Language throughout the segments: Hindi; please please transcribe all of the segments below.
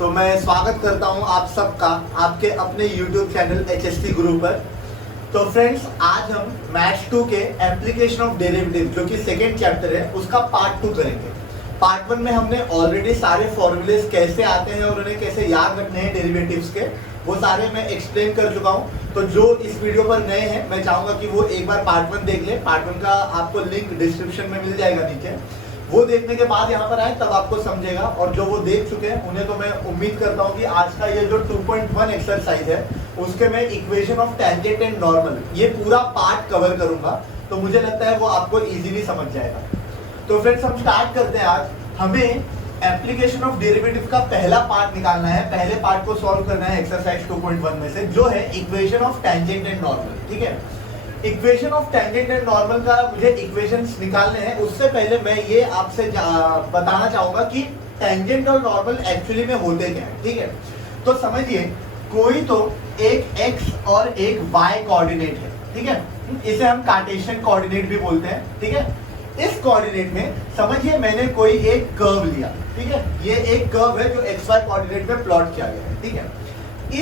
तो मैं स्वागत करता हूं आप सबका आपके अपने YouTube चैनल HST गुरु पर। तो फ्रेंड्स, आज हम मैथ्स 2 के एप्लीकेशन ऑफ डेरिवेटिव जो कि सेकेंड चैप्टर है उसका पार्ट 2 करेंगे। पार्ट 1 में हमने ऑलरेडी सारे फॉर्मूलेस कैसे आते हैं और उन्हें कैसे याद रखने हैं डेरिवेटिव्स के, वो सारे मैं एक्सप्लेन कर चुका हूं। तो जो इस वीडियो पर नए हैं, मैं चाहूंगा कि वो एक बार पार्ट 1 देख ले। पार्ट 1 का आपको लिंक डिस्क्रिप्शन में मिल जाएगा नीचे। वो देखने के बाद यहाँ पर आए तब आपको समझेगा। और जो वो देख चुके हैं उन्हें तो मैं उम्मीद करता हूँ कि आज का ये जो 2.1 एक्सरसाइज है उसके मैं equation of tangent and normal ये पूरा पार्ट कवर करूंगा, तो मुझे लगता है वो आपको इजीली समझ जाएगा। तो फ्रेंड्स, हम स्टार्ट करते हैं। आज हमें एप्लीकेशन ऑफ डेरिवेटिव का पहला पार्ट निकालना है। पहले पार्ट को सॉल्व करना है एक्सरसाइज 2.1 में से, जो है equation of tangent and normal. ठीक है, equation of tangent and normal का मुझे इक्वेशंस निकालने हैं। उससे पहले मैं ये आपसे बताना चाहूंगा कि टेंजेंट और नॉर्मल एक्चुअली में होते क्या है। ठीक है, तो समझिए, कोई तो एक x और एक y कोऑर्डिनेट है। ठीक है, इसे हम कार्टेशियन कोऑर्डिनेट भी बोलते हैं। ठीक है, इस कोऑर्डिनेट में समझिए मैंने कोई एक कर्व लिया। ठीक है, ये एक कर्व है जो xy कोऑर्डिनेट में प्लॉट किया गया है। ठीक है,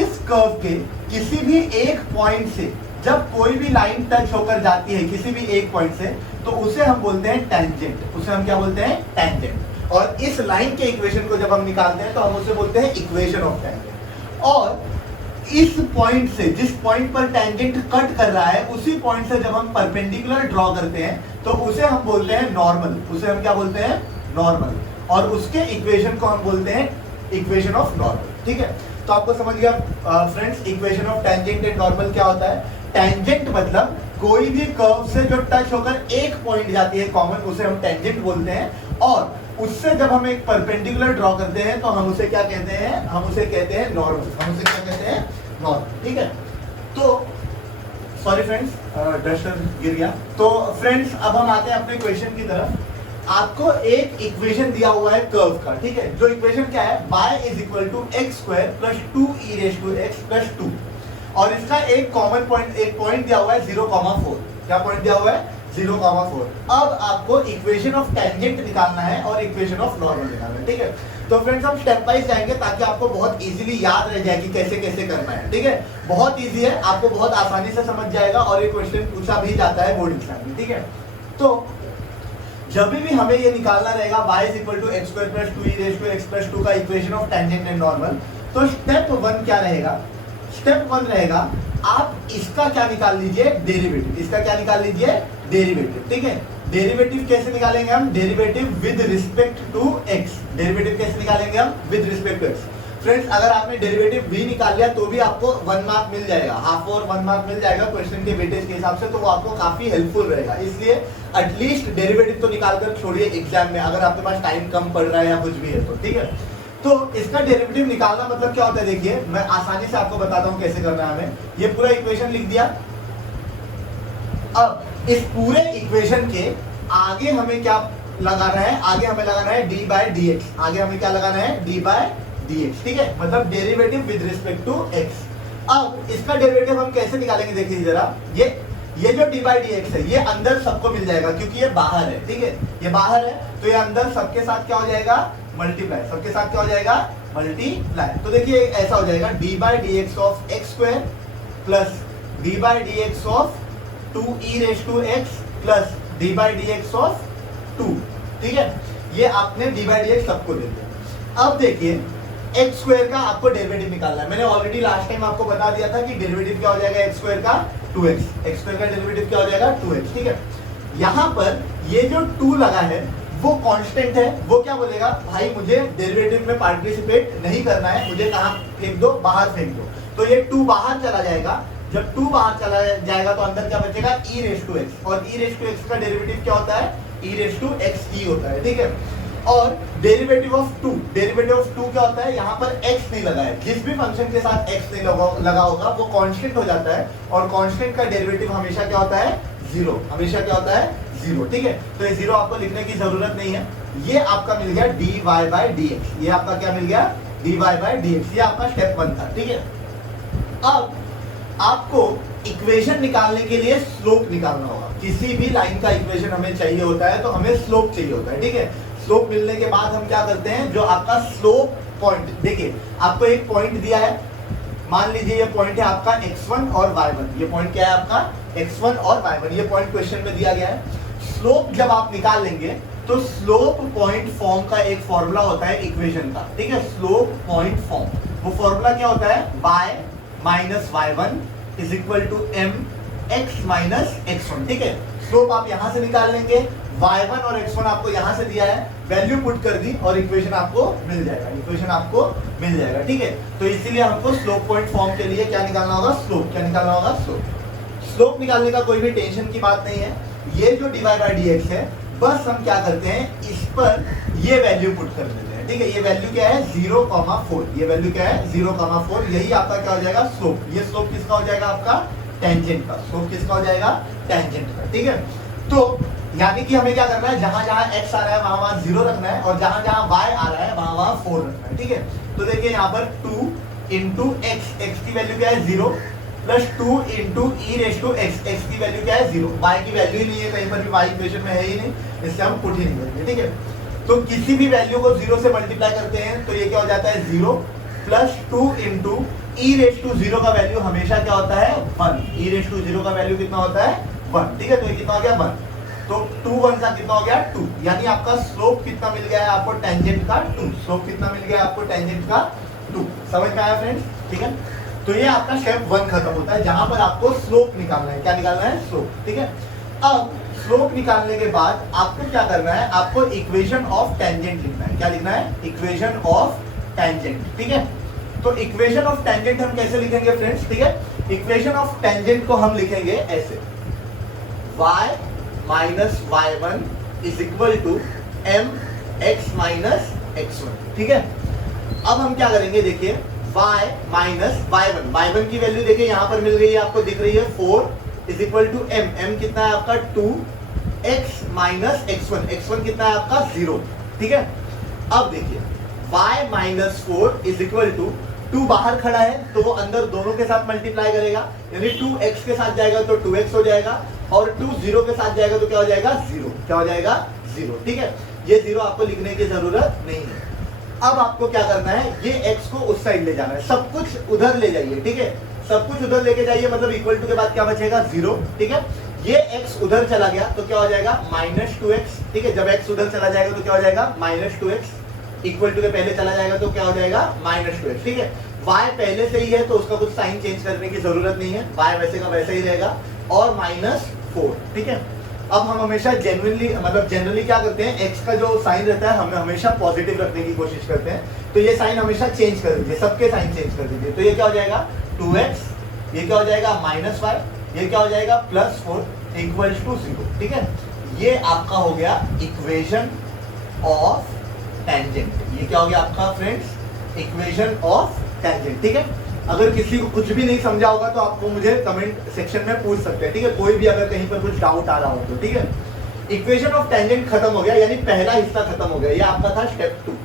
इस कर्व के किसी भी एक पॉइंट से जब कोई भी लाइन टच होकर जाती है किसी भी एक पॉइंट से, तो उसे हम बोलते हैं टेंजेंट। उसे हम क्या बोलते हैं? टेंजेंट। और इस लाइन के इक्वेशन को जब हम निकालते हैं तो हम उसे बोलते हैं इक्वेशन ऑफ टेंजेंट। और इस पॉइंट से, जिस पॉइंट पर टेंजेंट कट कर रहा है, उसी पॉइंट से जब हम परपेंडिकुलर ड्रॉ करते हैं तो उसे हम बोलते हैं नॉर्मल। उसे हम क्या बोलते हैं? नॉर्मल। और उसके इक्वेशन को हम बोलते हैं इक्वेशन ऑफ नॉर्मल। ठीक है, तो आपको समझ गया friends equation of tangent and normal क्या होता है। टेंजेंट मतलब कोई भी कर्व से जो टच होकर एक पॉइंट जाती है कॉमन, उसे हम टेंजेंट बोलते हैं। और उससे जब हम एक परपेंडिकुलर ड्रॉ करते हैं तो हम उसे क्या कहते हैं? हम उसे कहते हैं नॉर्मल। हम उसे क्या कहते हैं? नॉर्मल। ठीक है, तो सॉरी फ्रेंड्स, डस्टर गिर गया। तो फ्रेंड्स, अब हम आते हैं अपने क्वेश्चन की तरफ। आपको एक इक्वेशन दिया हुआ है कर्व का। ठीक है, जो इक्वेशन क्या है? y is equal to x square plus 2e⁻x plus 2। और इसका एक कॉमन पॉइंट, एक पॉइंट दिया हुआ है 0,4। क्या पॉइंट दिया हुआ है? 0,4। अब आपको इक्वेशन ऑफ टेंजेंट निकालना है और इक्वेशन ऑफ नॉर्मल निकालना है। ठीक है, तो फ्रेंड्स हम स्टेप बाय जाएंगे ताकि आपको बहुत इजीली याद रह जाए कि कैसे कैसे करना है। ठीक है, बहुत इजी है, आपको बहुत आसानी से समझ जाएगा और ये क्वेश्चन पूछा भी जाता है बोर्ड एग्जाम में। ठीक है, तो जब भी हमें ये निकालना रहेगा y is equal to x square plus 2e⁻x plus 2 का equation of tangent and normal, तो स्टेप 1 क्या रहेगा? स्टेप 1 रहेगा, आप इसका क्या निकाल लीजिए? डेरिवेटिव। इसका क्या निकाल लीजिए? डेरिवेटिव। ठीक है, डेरिवेटिव कैसे निकालेंगे हम? Derivative with respect to x। Derivative कैसे निकालेंगे हम? With respect to x। Friends, अगर आपने डेरिवेटिव भी निकाल लिया तो भी आपको 1 मार्क मिल जाएगा, हाफ और 1 मार्क मिल जाएगा क्वेश्चन के वेटेज के हिसाब से, तो वो आपको काफी हेल्पफुल रहेगा। इसलिए एटलीस्ट डेरिवेटिव तो निकाल कर छोड़िए एग्जाम में, अगर आपके पास टाइम कम पड़ रहा है या कुछ भी है तो। ठीक है, तो इसका डेरिवेटिव निकालना मतलब क्या होता है? देखिए, मैं आसानी से आपको बताता हूं कैसे करना है हमें। ये पूरा इक्वेशन लिख दिया। अब इस पूरे इक्वेशन के आगे हमें क्या लगाना है? आगे हमें लगाना है d/dx। आगे हमें क्या लगाना है? d/dx। ठीक है, मतलब derivative with respect to x। अब इसका डेरिवेटिव हम कैसे निकालेंगे? देखिए जरा, ये जो d/dx है ये अंदर सबको मिल जाएगा क्योंकि ये बाहर है। ठीक है, ये बाहर है तो ये अंदर सबके साथ क्या हो जाएगा? मल्टीप्लाई। सबके साथ क्या हो जाएगा? मल्टीप्लाई। तो देखिए ऐसा हो जाएगा d/dx of x square plus d/dx of 2e⁻x plus d/dx of 2। ठीक है, ये आपने d/dx सबको दे दिया। अब देखिए, एक्स स्क्वायर का आपको डेरिवेटिव निकालना है। मैंने ऑलरेडी लास्ट टाइम आपको बता दिया था कि डेरिवेटिव क्या हो जाएगा एक्स स्क्वायर का? 2x। एक्स स्क्वायर का डेरिवेटिव क्या हो जाएगा? 2x। ठीक है, यहाँ पर ये जो 2 लगा है वो कांस्टेंट है। वो क्या बोलेगा? भाई मुझे डेरिवेटिव में पार्टिसिपेट नहीं करना है, मुझे कहाँ फेंक दो? बाहर फेंक दो। तो ये 2 बाहर चला जाएगा। जब 2 बाहर चला जाएगा तो अंदर क्या बचेगा? e⁻x। और e⁻x का डेरिवेटिव क्या होता है? e⁻x होता है। ठीक है, और डेरिवेटिव ऑफ 2, डेरिवेटिव ऑफ 2 क्या होता है? यहाँ पर x नहीं लगा है। जिस भी फंक्शन के साथ x नहीं लगा होगा वो कांस्टेंट हो जाता है, और कांस्टेंट का डेरिवेटिव हमेशा क्या होता है? 0। हमेशा क्या होता है? 0। ठीक है, तो ये 0 आपको लिखने की जरूरत नहीं है। ये आपका मिल गया dy/dx। ये आपका क्या मिल गया? dy/dx। ये आपका स्टेप 1 था। ठीक है, अब आपको इक्वेशन निकालने के लिए स्लोप निकालना होगा। किसी भी लाइन का इक्वेशन हमें चाहिए होता है तो हमें स्लोप चाहिए होता है। ठीक है, स्लोप मिलने के बाद हम क्या करते हैं? जो आपका स्लोप पॉइंट, देखिए आपको एक पॉइंट दिया है, मान लीजिए ये पॉइंट है आपका x1 और y1, ये पॉइंट क्या है आपका x1 और y1, ये पॉइंट क्वेश्चन में दिया गया है। स्लोप जब आप निकाल लेंगे तो स्लोप पॉइंट फॉर्म का एक फॉर्मूला होता है इक्वेशन का, ठीक है, स्लोप पॉइंट फॉर्म, वो फॉर्मूला क्या होता है, y minus y1 is equal to m x minus x1, ठीक है। स्लोप आप यहां से निकाल लेंगे, y1 और x1 आपको यहां से दिया है, वैल्यू पुट कर दी और इक्वेशन आपको मिल जाएगा, इक्वेशन आपको मिल जाएगा, ठीक है। तो इसीलिए हमको स्लोप पॉइंट फॉर्म के लिए क्या निकालना होगा, स्लोप, क्या निकालना होगा, स्लोप। स्लोप निकालने का कोई भी टेंशन की बात नहीं है, ये जो dy बाई dx है, बस हम क्या करते हैं, इस पर ये वैल्यू पुट कर देते हैं, ठीक है। ये वैल्यू क्या है 0,4, ये वैल्यू क्या है 0,4, यही आपका क्या हो जाएगा, स्लोप। ये स्लोप किसका हो जाएगा, आपका टेंजेंट का, स्लोप किसका हो जाएगा, टेंजेंट का, ठीक है। तो यानी कि हमें क्या करना है, जहां जहां x आ रहा है वहां वहां 0 रखना है, और जहां जहां y आ रहा है वहां वहां 4 रखना है, ठीक है। तो देखिए यहाँ पर 2 इंटू x की वैल्यू क्या है 0, plus 2 into e raise to x की वैल्यू क्या है 0, y की वैल्यू ही नहीं है, कहीं पर भी y इक्वेशन में है ही नहीं, इससे हम पुट ही नहीं करेंगे, ठीक है। तो किसी भी वैल्यू को 0 से मल्टीप्लाई करते हैं तो ये क्या हो जाता है 0, plus 2 into e raise to 0 का वैल्यू हमेशा क्या होता है 1, ई रेस टू 0 का वैल्यू कितना होता है 1, ठीक है। तो ये कितना हो गया 1, तो 2 1 का कितना हो गया 2, यानी आपका स्लोप कितना मिल गया है आपको, टेंजेंट का 2, स्लोप कितना मिल गया आपको, टेंजेंट का 2, समझ में आया फ्रेंड्स, ठीक है। तो ये आपका स्टेप 1 खत्म होता है, जहां पर आपको स्लोप निकालना है, क्या निकालना है, स्लोप, ठीक है। अब स्लोप निकालने के बाद आपको क्या करना है, आपको इक्वेशन ऑफ टेंजेंट लिखना है, क्या लिखना है, इक्वेशन ऑफ टेंजेंट, ठीक है। तो इक्वेशन ऑफ टेंजेंट हम कैसे लिखेंगे फ्रेंड्स, ठीक है। इक्वेशन ऑफ टेंजेंट को हम लिखेंगे ऐसे, y minus y1 is equal to m x minus x1, ठीक है। अब हम क्या करेंगे, देखिए y माइनस y1 की वैल्यू देखिए यहाँ पर मिल गई है, आपको दिख रही है 4 इज इक्वल टू m कितना है आपका 2, x माइनस x1 कितना है आपका 0, ठीक है। अब देखिए y minus 4 is equal to 2 बाहर खड़ा है तो वो अंदर दोनों के साथ मल्टीप्लाई करेगा, यानी 2x के साथ जाएगा तो 2x हो जाएगा, और 2 0 के साथ जाएगा तो क्या हो जाएगा 0, क्या हो जाएगा 0, ठीक है। ये 0 आपको लिखने की जरूरत नहीं है। अब आपको क्या करना है, ये x को उस साइड ले जाना है, सब कुछ उधर ले जाइए, ठीक है, सब कुछ उधर लेके जाइए, मतलब इक्वल टू के बाद क्या बचेगा 0, ठीक है। ये x उधर चला गया तो क्या हो जाएगा -2x, ठीक है। जब x उधर चला जाएगा तो क्या हो जाएगा -2x, इक्वल टू के पहले चला जाएगा तो क्या हो जाएगा -2x, ठीक है। y पहले से ही है तो उसका कुछ साइन चेंज करने की जरूरत नहीं है, y वैसे का वैसा ही रहेगा, और -4, ठीक है। अब हम हमेशा जनरली क्या करते हैं, x का जो साइन रहता है हमें हमेशा पॉजिटिव रखने की कोशिश करते हैं, तो ये साइन हमेशा चेंज कर दीजिए, सबके साइन चेंज कर दीजिए। तो ये क्या हो जाएगा 2x, ये क्या हो जाएगा -y, ये क्या हो जाएगा +4 इक्वल्स टू 0, ठीक है। ये आपका हो गया इक्वेशन ऑफ टेंजेंट, ये क्या हो गया आपका फ्रेंड्स, इक्वेशन ऑफ टेंजेंट, ठीक है। अगर किसी को कुछ भी नहीं समझा होगा तो आपको मुझे कमेंट सेक्शन में पूछ सकते हैं, ठीक है, कोई भी अगर कहीं पर कुछ डाउट आ रहा हो तो, ठीक है। इक्वेशन ऑफ टेंजेंट खत्म हो गया, यानी पहला हिस्सा खत्म हो गया, ये आपका था स्टेप 2।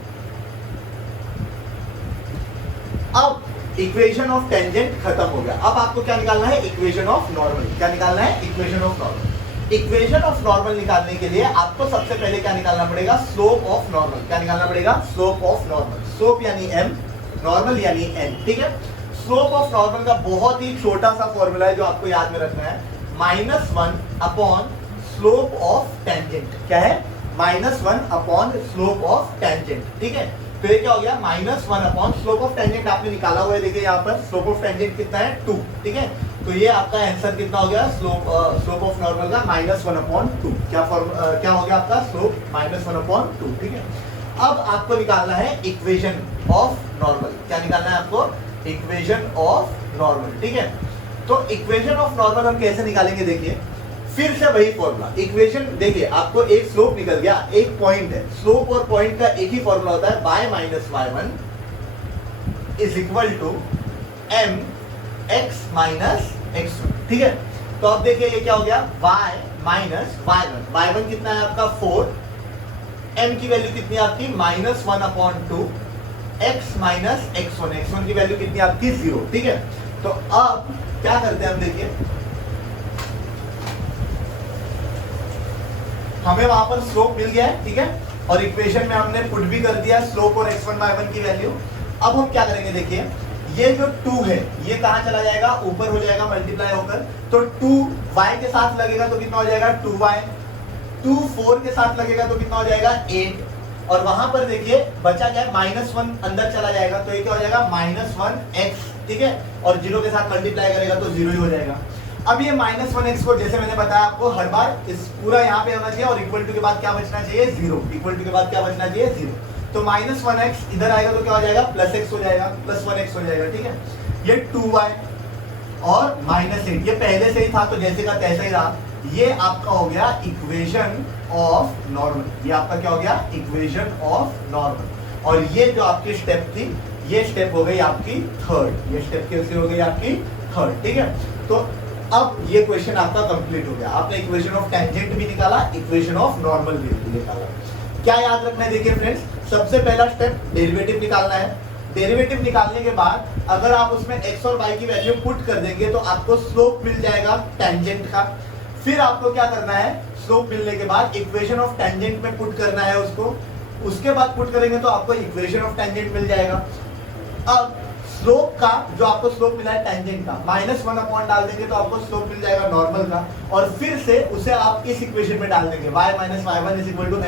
अब इक्वेशन ऑफ टेंजेंट खत्म हो गया, अब आपको क्या निकालना है, इक्वेशन ऑफ नॉर्मल, क्या निकालना है, equation of normal. Equation of normal निकालने के लिए आपको सबसे पहले क्या निकालना पड़ेगा, स्लोप ऑफ नॉर्मल, क्या निकालना पड़ेगा, स्लोप ऑफ नॉर्मल। स्लोप यानी m, नॉर्मल यानी n, ठीक है। स्लोप ऑफ नॉर्मल का बहुत ही छोटा सा फॉर्मूला है जो आपको याद में रखना है, -1 अपॉन स्लोप ऑफ टेंजेंट, क्या है, -1 अपॉन स्लोप ऑफ टेंजेंट, ठीक है। तो ये क्या हो गया -1 अपॉन स्लोप ऑफ टेंजेंट आपने निकाला हुआ है, देखिए यहाँ पर स्लोप ऑफ टेंजेंट कितना है 2, ठीक है। तो ये आपका आंसर कितना हो गया, स्लोप ऑफ नॉर्मल का -1 अपॉन 2, क्या हो गया आपका स्लोप -1 अपॉन 2, ठीक है। अब आपको निकालना है इक्वेशन ऑफ नॉर्मल, क्या निकालना है आपको, इक्वेशन ऑफ नॉर्मल, ठीक है। तो इक्वेशन ऑफ नॉर्मल हम कैसे निकालेंगे, देखिए फिर से वही फॉर्मूला, इक्वेशन देखिए आपको एक स्लोप निकल गया, एक पॉइंट है, स्लोप और पॉइंट का एक ही फॉर्मूला होता है, y minus y1 is equal to m x minus x1, ठीक है। तो अब देखिए ये क्या हो गया, y माइनस y1 कितना है आपका 4, m की वैल्यू कितनी है आपकी -1 अपॉन 2, x माइनस x1 की वैल्यू कितनी है आपकी 0, ठीक है। तो अब क्या करते हैं हम, देखिए हमें वहां पर स्लोप मिल गया है, ठीक है। और इक्वेशन में हमने पुट भी कर दिया स्लोप और x1/1 की वैल्यू। अब हम क्या करेंगे, देखिए ये जो 2 है ये कहाँ चला जाएगा, ऊपर हो जाएगा मल्टीप्लाई होकर, तो 2y के साथ लगेगा तो कितना हो जाएगा 2y, 2 4 के साथ लगेगा तो कितना हो जाएगा 8, और वहां पर देखिए बचा क्या है -1 अंदर चला जाएगा तो ये क्या हो जाएगा -1x, ठीक है, और 0 के साथ मल्टीप्लाई करेगा तो 0 ही हो जाएगा। अब ये -1x को जैसे मैंने बताया आपको हर बार इस पूरा यहाँ पे होना चाहिए और इक्वल टू के बाद क्या बचना चाहिए 0, इक्वल टू के बाद क्या बचना चाहिए 0, तो -1x इधर आएगा तो क्या हो जाएगा +x हो जाएगा, +1x हो जाएगा, ठीक है। ये 2y और -8 ये पहले से ही था तो जैसे का तैसा ही रहा, ये आपका हो गया इक्वेशन ऑफ नॉर्मल, ये आपका क्या हो गया इक्वेशन ऑफ नॉर्मल, और ये जो आपकी स्टेप थी ये स्टेप हो गई आपकी थर्ड, ये स्टेप कैसे हो गई आपकी थर्ड, ठीक है। तो अब ये क्वेश्चन आपका कंप्लीट हो गया, आपने इक्वेशन ऑफ टेंजेंट भी निकाला, इक्वेशन ऑफ नॉर्मल भी निकाला। क्या याद रखना है, देखिए फ्रेंड्स, सबसे पहला स्टेप डेरिवेटिव निकालना है। डेरिवेटिव निकालने के बाद अगर आप उसमें x और y की वैल्यू पुट कर देंगे तो आपको स्लोप मिल जाएगा टेंजेंट का। फिर आपको क्या करना है, स्लोप मिलने के बाद इक्वेशन ऑफ टेंजेंट में पुट करना है उसको, उसके बाद पुट करेंगे तो आपको इक्वेशन ऑफ टेंजेंट मिल जाएगा। अब स्लोप का जो आपको स्लोप मिला है टेंजेंट का -1 अपॉन डाल देंगे तो आपको स्लोप मिल जाएगा नॉर्मल का, और फिर से उसे आप इस इक्वेशन में डाल देंगे y - y1 =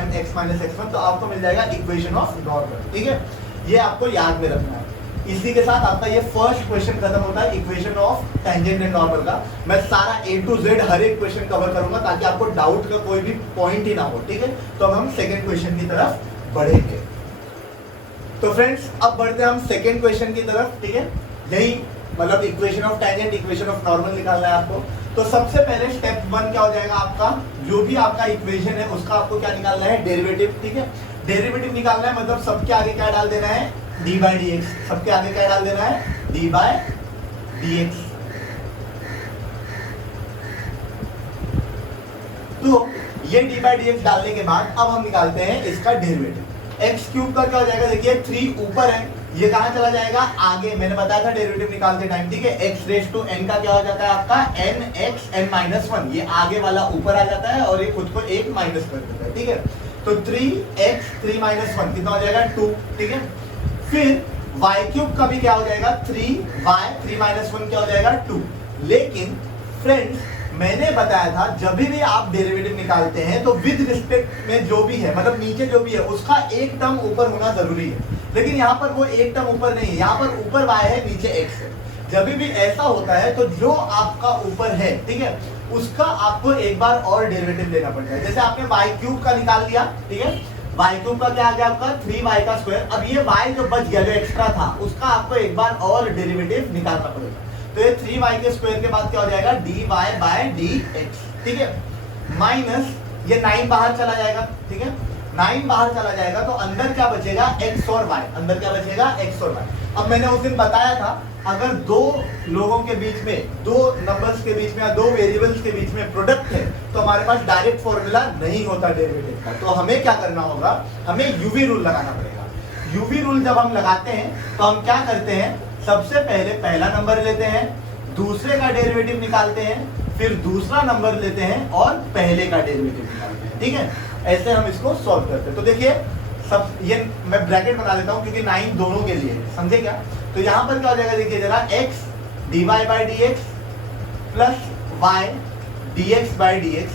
mx - x1, तो आपको मिल जाएगा इक्वेशन ऑफ नॉर्मल, ठीक है। ये आपको याद में रखना है। इसी के साथ आपका ये फर्स्ट क्वेश्चन खत्म होता है equation of tangent and normal का। मैं सारा A to Z हर एक क्वेश्चन कवर करूंगा ताकि आपको डाउट का कोई भी पॉइंट ही ना हो, ठीक है। तो अब हम सेकंड क्वेश्चन की तरफ बढ़ेंगे। तो फ्रेंड्स अब बढ़ते हैं हम सेकंड क्वेश्चन की तरफ, ठीक है। यही मतलब equation of tangent equation of normal निकालना है आपको। तो सबसे पहले स्टेप 1 क्या हो जाएगा आपका, जो भी आपका इक्वेशन है उसका आपको क्या निकालना है डेरिवेटिव, ठीक है। डेरिवेटिव निकालना है मतलब सबके आगे क्या डाल देना है d/dx, सबके आगे क्या डाल देना है d/dx। तो ये d/dx डालने के बाद अब हम निकालते हैं इसका डेरिवेटिव। x³ का क्या हो जाएगा, देखिए 3 ऊपर है, ये कहां चला जाएगा आगे, मैंने बताया था डेरिवेटिव निकालते टाइम, ठीक है। x⁻n का क्या हो जाता है आपका nxn-1, ये आगे वाला ऊपर आ जाता है और ये खुद को 1 माइनस कर देता है, ठीक है। तो 3x 3 - 1 कितना हो जाएगा 2, ठीक है। फिर y³ का भी क्या हो जाएगा 3y 3 - 1 क्या हो जाएगा 2। लेकिन फ्रेंड्स मैंने बताया था जब भी आप डेरिवेटिव निकालते हैं तो विद रिस्पेक्ट में जो भी है मतलब नीचे जो भी है उसका एक टर्म ऊपर होना जरूरी है, लेकिन यहाँ पर वो एक टर्म ऊपर नहीं है, यहाँ पर ऊपर y है नीचे x है। जब भी ऐसा होता है तो जो आपका ऊपर है, ठीक है, उसका आपको एक बार और डेरिवेटिव लेना पड़ता है। जैसे आपने y³ का निकाल लिया, ठीक है, y³ का क्या आ गया आपका 3y²। अब ये y जो बच गया जो एक्स्ट्रा था उसका आपको एक बार और डेरिवेटिव निकालना पड़ेगा। तो ये 3y² के बाद क्या हो जाएगा dy/dx, ठीक है, माइनस ये 9 बाहर चला जाएगा, ठीक है, 9 बाहर चला जाएगा तो अंदर क्या बचेगा x और y, अंदर क्या बचेगा x और y। अब मैंने उस दिन बताया था अगर दो लोगों के बीच में, दो नंबर्स के बीच में या दो वेरिएबल्स के बीच में प्रोडक्ट है तो हमारे पास डायरेक्ट फॉर्मूला नहीं होता डेरिवेटिव का। तो हमें क्या करना होगा, हमें यूवी रूल लगाना पड़ेगा। यूवी रूल जब हम लगाते हैं तो हम क्या करते हैं, सबसे पहले पहला नंबर लेते हैं, दूसरे का डेरिवेटिव निकालते हैं, फिर दूसरा नंबर लेते हैं और पहले का डेरिवेटिव निकालते हैं, ठीक है। ऐसे हम इसको सॉल्व करते हैं। तो देखिए सब ये मैं ब्रैकेट बना देता हूँ क्योंकि 9 दोनों के लिए है, समझे क्या। तो यहाँ पर क्या हो जाएगा देखिए जरा, x dy/dx plus y dx/dx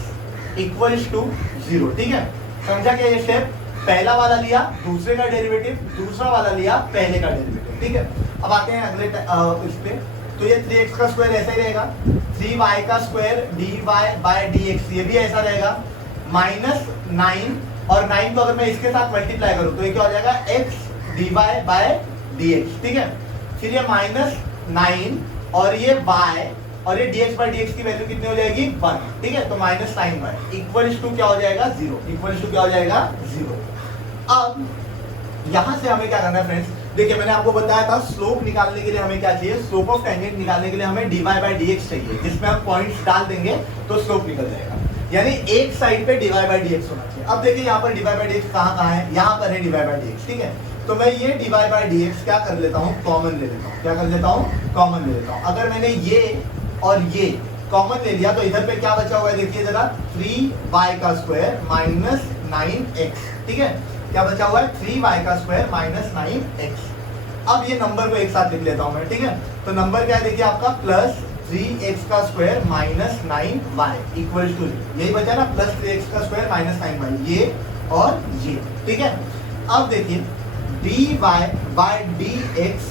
equals to 0, ठीक है। समझा क्या ये स्टेप, पहला वाला लिया दूसरे का डेरिवेटिव, दूसरा वाला लिया पहले का डेरिवेटिव, ठीक है। अब आते हैं अगले इस पे, तो ये 3x का स्क्वायर ऐसा ही रहेगा, 3y² dy/dx ये भी ऐसा रहेगा, -9 और 9 को अगर मैं इसके साथ मल्टीप्लाई करूं तो ये क्या हो जाएगा x dy/dx, ठीक है। फिर ये -9 और ये y और ये dx/dx की वैल्यू कितनी हो जाएगी 1, ठीक है। तो -9y इक्वल्स टू क्या हो जाएगा 0, इक्वल्स टू क्या हो जाएगा 0। अब यहां से हमें क्या करना है फ्रेंड्स, देखिए मैंने आपको बताया था स्लोप निकालने के लिए हमें क्या चाहिए, स्लोप ऑफ टेंजेंट निकालने के लिए हमें dy/dx चाहिए, जिसमें हम पॉइंट्स डाल देंगे तो स्लोप निकल जाएगा, यानी एक साइड पे dy/dx होना चाहिए। अब देखिए यहाँ पर dy/dx कहाँ है, यहाँ पर है dy/dx, ठीक है। तो मैं ये dy/dx क्या कर लेता हूँ, कॉमन ले लेता हूँ, क्या कर लेता हूँ, कॉमन ले लेता हूँ। अगर मैंने ये और ये कॉमन ले लिया तो इधर पे क्या बचा हुआ है देखिए जरा, 3y² - 9x, ठीक है, क्या बचा हुआ है 3y का स्क्वायर माइनस 9x। अब ये नंबर को एक साथ लिख लेता हूं मैं, ठीक है। तो नंबर क्या है देखिए आपका प्लस 3x का square minus 9y equal to, यही बचा ना, प्लस 3x का स्क्वायर माइनस 9y, ये और ये, ठीक है। अब देखिए dy बाय dx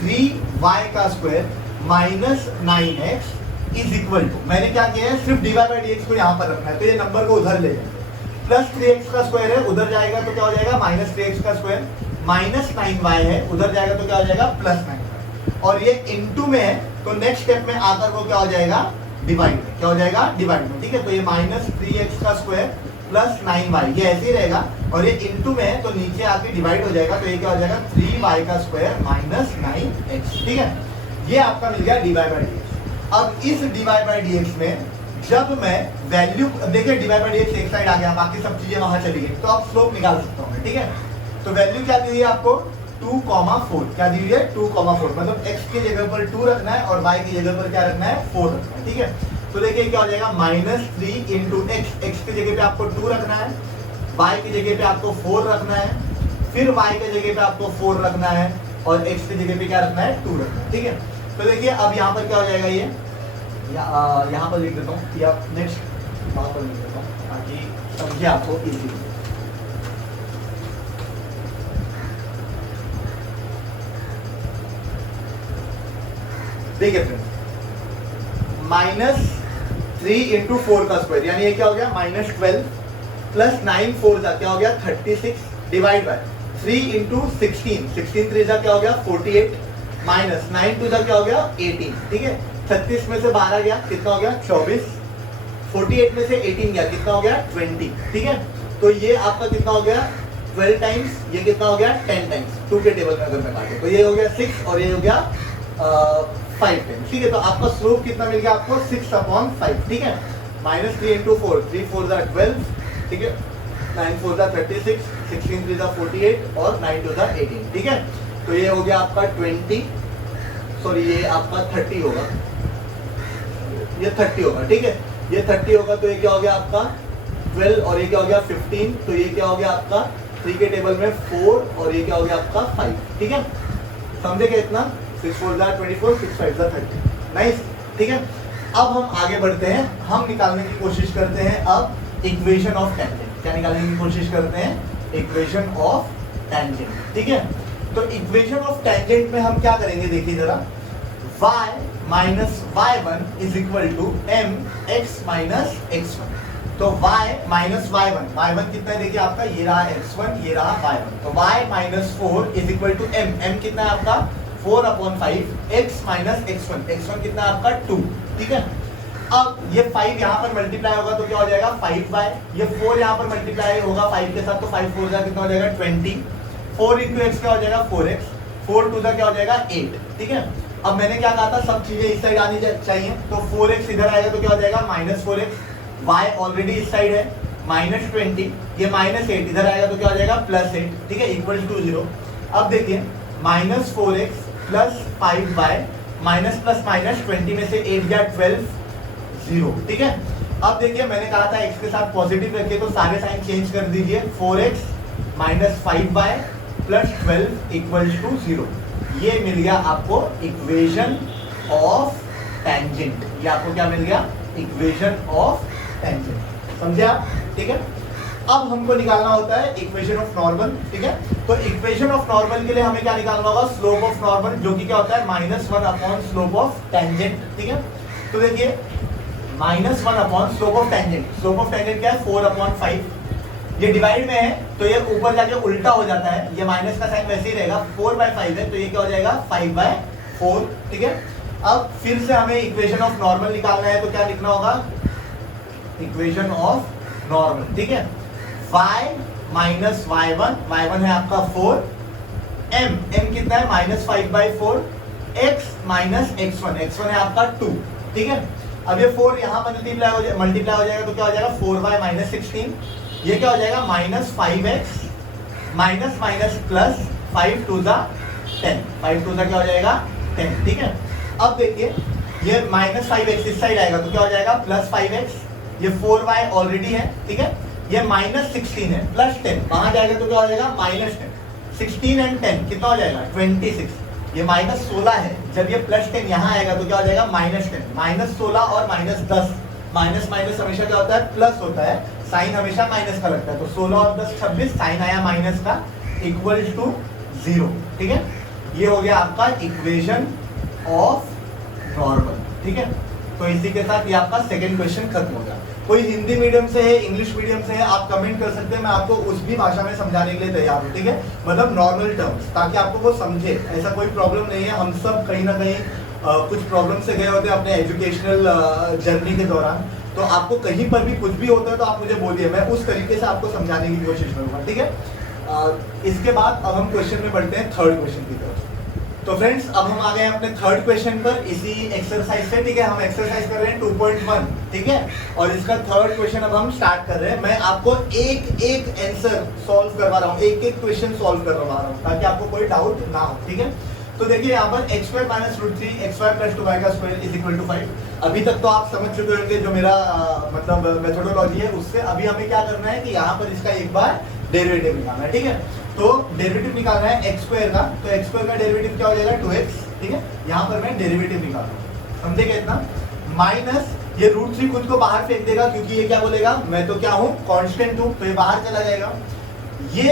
3y का square minus 9x is equal to, मैंने क्या किया है सिर्फ dy बाई dx को यहाँ पर रखना है, तो ये नंबर को उधर ले जाए, प्लस 3x का स्क्वायर है उधर जाएगा तो क्या हो जाएगा माइनस 3x का स्क्वायर, माइनस 9y है उधर जाएगा तो क्या हो जाएगा प्लस 9y, और ये इनटू में है तो नेक्स्ट स्टेप में आकर को क्या हो जाएगा डिवाइड में, क्या हो जाएगा डिवाइड में, ठीक है। तो ये माइनस 3x का स्क्वायर प्लस 9y ये ऐसे ही रहेगा, और ये इनटू में है तो नीचे आके डिवाइड हो जाएगा, तो ये क्या हो जाएगा 3y का स्क्वायर माइनस 9x, ठीक है। ये आपका मिल गया dy बाई dx। अब इस dy बाई dx में जब मैं वैल्यू देखिए dy बाई dx एक साइड आ गया, बाकी सब चीजें वहां चली गई, तो अब स्लोप निकाल सकता हूं मैं, ठीक है। तो वैल्यू क्या दी हुई है आपको 2,4, क्या दी हुई है 2,4, मतलब x की जगह पर 2 रखना है और y की जगह पर क्या रखना है 4 रखना है, ठीक है। तो देखिए क्या हो जाएगा माइनस 3 इंटू x की जगह पे आपको 2 रखना है, y की जगह पे आपको 4 रखना है, फिर y की जगह पे आपको 4 रखना है, और x की जगह पे क्या रखना है 2 रखना है, ठीक है। तो देखिए अब यहाँ पर क्या हो जाएगा, ये यहाँ पर लिख देता हूँ या नेक्स्ट वहाँ पर लिख देता हूँ ताकि समझे आपको इजी। देखिए फ्रेंड माइनस 3 इंटू 4 का स्क्वायर, यानी ये क्या हो गया माइनस 12 प्लस 9 4 का क्या हो गया 36 डिवाइड बाय 3 इंटू 16, 16 3 का क्या हो गया 48 माइनस 9 2 का क्या हो गया 18, ठीक है। 36 में से 12 गया कितना हो गया 24, 48 में से 18 गया कितना हो गया 20, ठीक है। तो ये आपका कितना हो गया 12 टाइम्स, ये कितना हो गया 10 टाइम्स, 2 के टेबल में अगर मैं काटूं तो ये हो गया 6 और ये हो गया 5 टाइम्स, ठीक है। तो आपका स्लोप कितना मिल गया आपको 6/5, ठीक है। माइनस 3 इंटू 4, 3 4 12, ठीक है, 9 4 36, 16 3 48 और 9 2 18, ठीक है। तो ये हो गया आपका 20, सॉरी ये आपका 30 होगा, ये 30 होगा, ठीक है। ये 30 होगा तो ये क्या हो गया आपका 12 और ये क्या हो गया 15, तो ये क्या हो गया आपका 3 के टेबल में 4 और ये क्या हो गया आपका 5, ठीक है। समझे क्या इतना 6 4 24, 6 5 30, नाइस, ठीक है। अब हम आगे बढ़ते हैं, हम निकालने की कोशिश करते हैं अब इक्वेशन ऑफ टेंजेंट। क्या निकालने की कोशिश करते हैं इक्वेशन ऑफ टेंजेंट, ठीक है। तो इक्वेशन ऑफ टेंजेंट में हम क्या करेंगे देखिए जरा, y minus y1 is equal to m x minus x1। तो y माइनस y1 कितना है देखिए आपका, ये रहा x1 ये रहा y1, तो y minus 4 is equal to m कितना है आपका 4/5 x माइनस x1 कितना है आपका 2, ठीक है। अब ये 5 यहाँ पर मल्टीप्लाई होगा तो क्या हो जाएगा 5y, ये 4 यहाँ पर मल्टीप्लाई होगा 5 के साथ तो 5 4 जा कितना हो जाएगा 20, 4 इंटू एक्स क्या हो जाएगा 4x, 4 2 क्या हो जाएगा 8, ठीक है। अब मैंने क्या कहा था सब चीजें इस साइड आनी चाहिए, तो 4x इधर आएगा तो क्या हो जाएगा माइनस 4x, y ऑलरेडी इस साइड है माइनस 20, ये माइनस 8 इधर आएगा तो क्या हो जाएगा प्लस 8, ठीक है, इक्वल टू 0। अब देखिए minus 4x plus 5y minus plus minus 20 में से 8 गया 12 0, ठीक है। अब देखिए मैंने कहा था x के साथ पॉजिटिव रखिए तो सारे साइन चेंज कर दीजिए, 4x minus 5y plus 12 equal to 0। ये मिल गया आपको इक्वेशन ऑफ टेंजेंट, ये आपको क्या मिल गया इक्वेशन ऑफ टेंजेंट, समझे आप, ठीक है। अब हमको निकालना होता है इक्वेशन ऑफ नॉर्मल, ठीक है। तो इक्वेशन ऑफ नॉर्मल के लिए हमें क्या निकालना होगा स्लोप ऑफ नॉर्मल, जो कि क्या होता है -1 अपॉन स्लोप ऑफ टेंजेंट, ठीक है। तो देखिए -1 upon slope of tangent, slope of tangent क्या है 4/5, ये डिवाइड में है तो ये ऊपर जाके उल्टा हो जाता है, ये माइनस का साइन वैसे ही रहेगा, 4/5 है तो ये क्या हो जाएगा 5/4, ठीक है। अब फिर से हमें इक्वेशन ऑफ नॉर्मल निकालना है तो क्या लिखना होगा इक्वेशन ऑफ नॉर्मल, ठीक है। y माइनस y1 है आपका 4, m कितना है -5/4, x माइनस x1 है आपका 2, ठीक है। अब ये 4 यहाँ मल्टीप्लाई हो जाएगा तो क्या हो जाएगा 4y माइनस 16, ये क्या हो जाएगा -5x माइनस माइनस प्लस 5 2 10, 5 2 क्या हो जाएगा 10, ठीक है। अब देखिए ये -5x इस साइड आएगा तो क्या हो जाएगा +5x, ये 4y ऑलरेडी है, ठीक है, ये -16 है, +10 वहां जाएगा तो क्या हो जाएगा -10, 16 एंड 10 कितना हो जाएगा 26, ये -16 है, जब ये +10 यहाँ आएगा तो क्या हो जाएगा -10, -16 और -10, माइनस माइनस हमेशा क्या होता है प्लस होता है, साइन हमेशा माइनस का लगता है, तो 16 और 10 26, साइन आया माइनस का इक्वल टू 0, ठीक है। ये हो गया आपका इक्वेशन ऑफ नॉर्मल, ठीक है। तो इसी के साथ ये आपका सेकंड क्वेश्चन खत्म हो गया। कोई हिंदी मीडियम से है, इंग्लिश मीडियम से है, आप कमेंट कर सकते हैं, मैं आपको उस भी भाषा में समझाने के लिए तैयार हूँ, ठीक है, मतलब नॉर्मल टर्म्स, ताकि आपको वो समझे, ऐसा कोई प्रॉब्लम नहीं है। हम सब कहीं ना कहीं कुछ प्रॉब्लम से गए होते हैं अपने एजुकेशनल जर्नी के दौरान, तो आपको कहीं पर भी कुछ भी होता है तो आप मुझे बोलिए, मैं उस तरीके से आपको समझाने की कोशिश करूंगा, ठीक है। इसके बाद अब हम क्वेश्चन में बढ़ते हैं थर्ड क्वेश्चन की तरफ। तो फ्रेंड्स अब हम आ गए अपने थर्ड क्वेश्चन पर इसी एक्सरसाइज से, ठीक है। हम एक्सरसाइज कर रहे हैं 2.1, ठीक है, और इसका थर्ड क्वेश्चन अब हम स्टार्ट कर रहे हैं। मैं आपको एक एक आंसर सॉल्व करवा रहा हूँ, एक एक क्वेश्चन सॉल्व करवा रहा हूँ, ताकि आपको कोई डाउट ना हो, ठीक है। तो देखिए यहाँ पर x² - √3 xy + 2y² = 5। अभी तक तो आप समझ चुके होंगे जो मेरा मतलब मेथोडोलॉजी है उससे। अभी हमें क्या करना है कि यहाँ पर इसका एक बार डेरिवेटिव निकालना है, ठीक है। तो डेरिवेटिव निकालना है x² का, तो x² का डेरिवेटिव क्या हो जाएगा 2x, ठीक है। यहाँ पर मैं डेरिवेटिव निकाल रहा हूँ, समझेगा इतना, माइनस ये √3 खुद को बाहर फेंक देगा, क्योंकि ये क्या बोलेगा मैं तो क्या हूँ कांस्टेंट हूँ, तो ये बाहर चला जाएगा। ये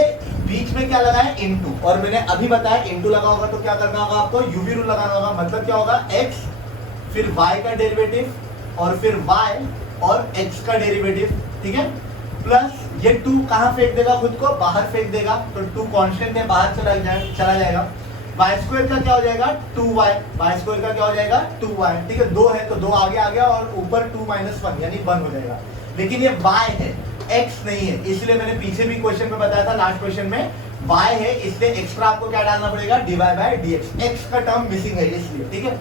बीच में क्या लगा है इनटू, और मैंने अभी बताया इनटू लगा होगा तो क्या करना होगा आपको यूवी रूल लगाना होगा, मतलब क्या होगा x फिर y का डेरिवेटिव और फिर y और x का डेरिवेटिव, ठीक है, प्लस ये 2 कहां फेंक देगा खुद को बाहर फेंक देगा, तो 2 कांस्टेंट है बाहर चला जाएगा। y² का क्या हो जाएगा 2y, y² का क्या हो जाएगा 2y, ठीक है, 2 है तो 2 आगे आ गया और ऊपर 2 - 1 यानी 1 हो जाएगा। लेकिन ये y है x नहीं है, इसलिए मैंने पीछे भी क्वेश्चन में बताया था, लास्ट क्वेश्चन में y है, इसलिए एक्स्ट्रा आपको क्या डालना पड़ेगा dy/dx, x का टर्म मिसिंग है इसलिए, ठीक है।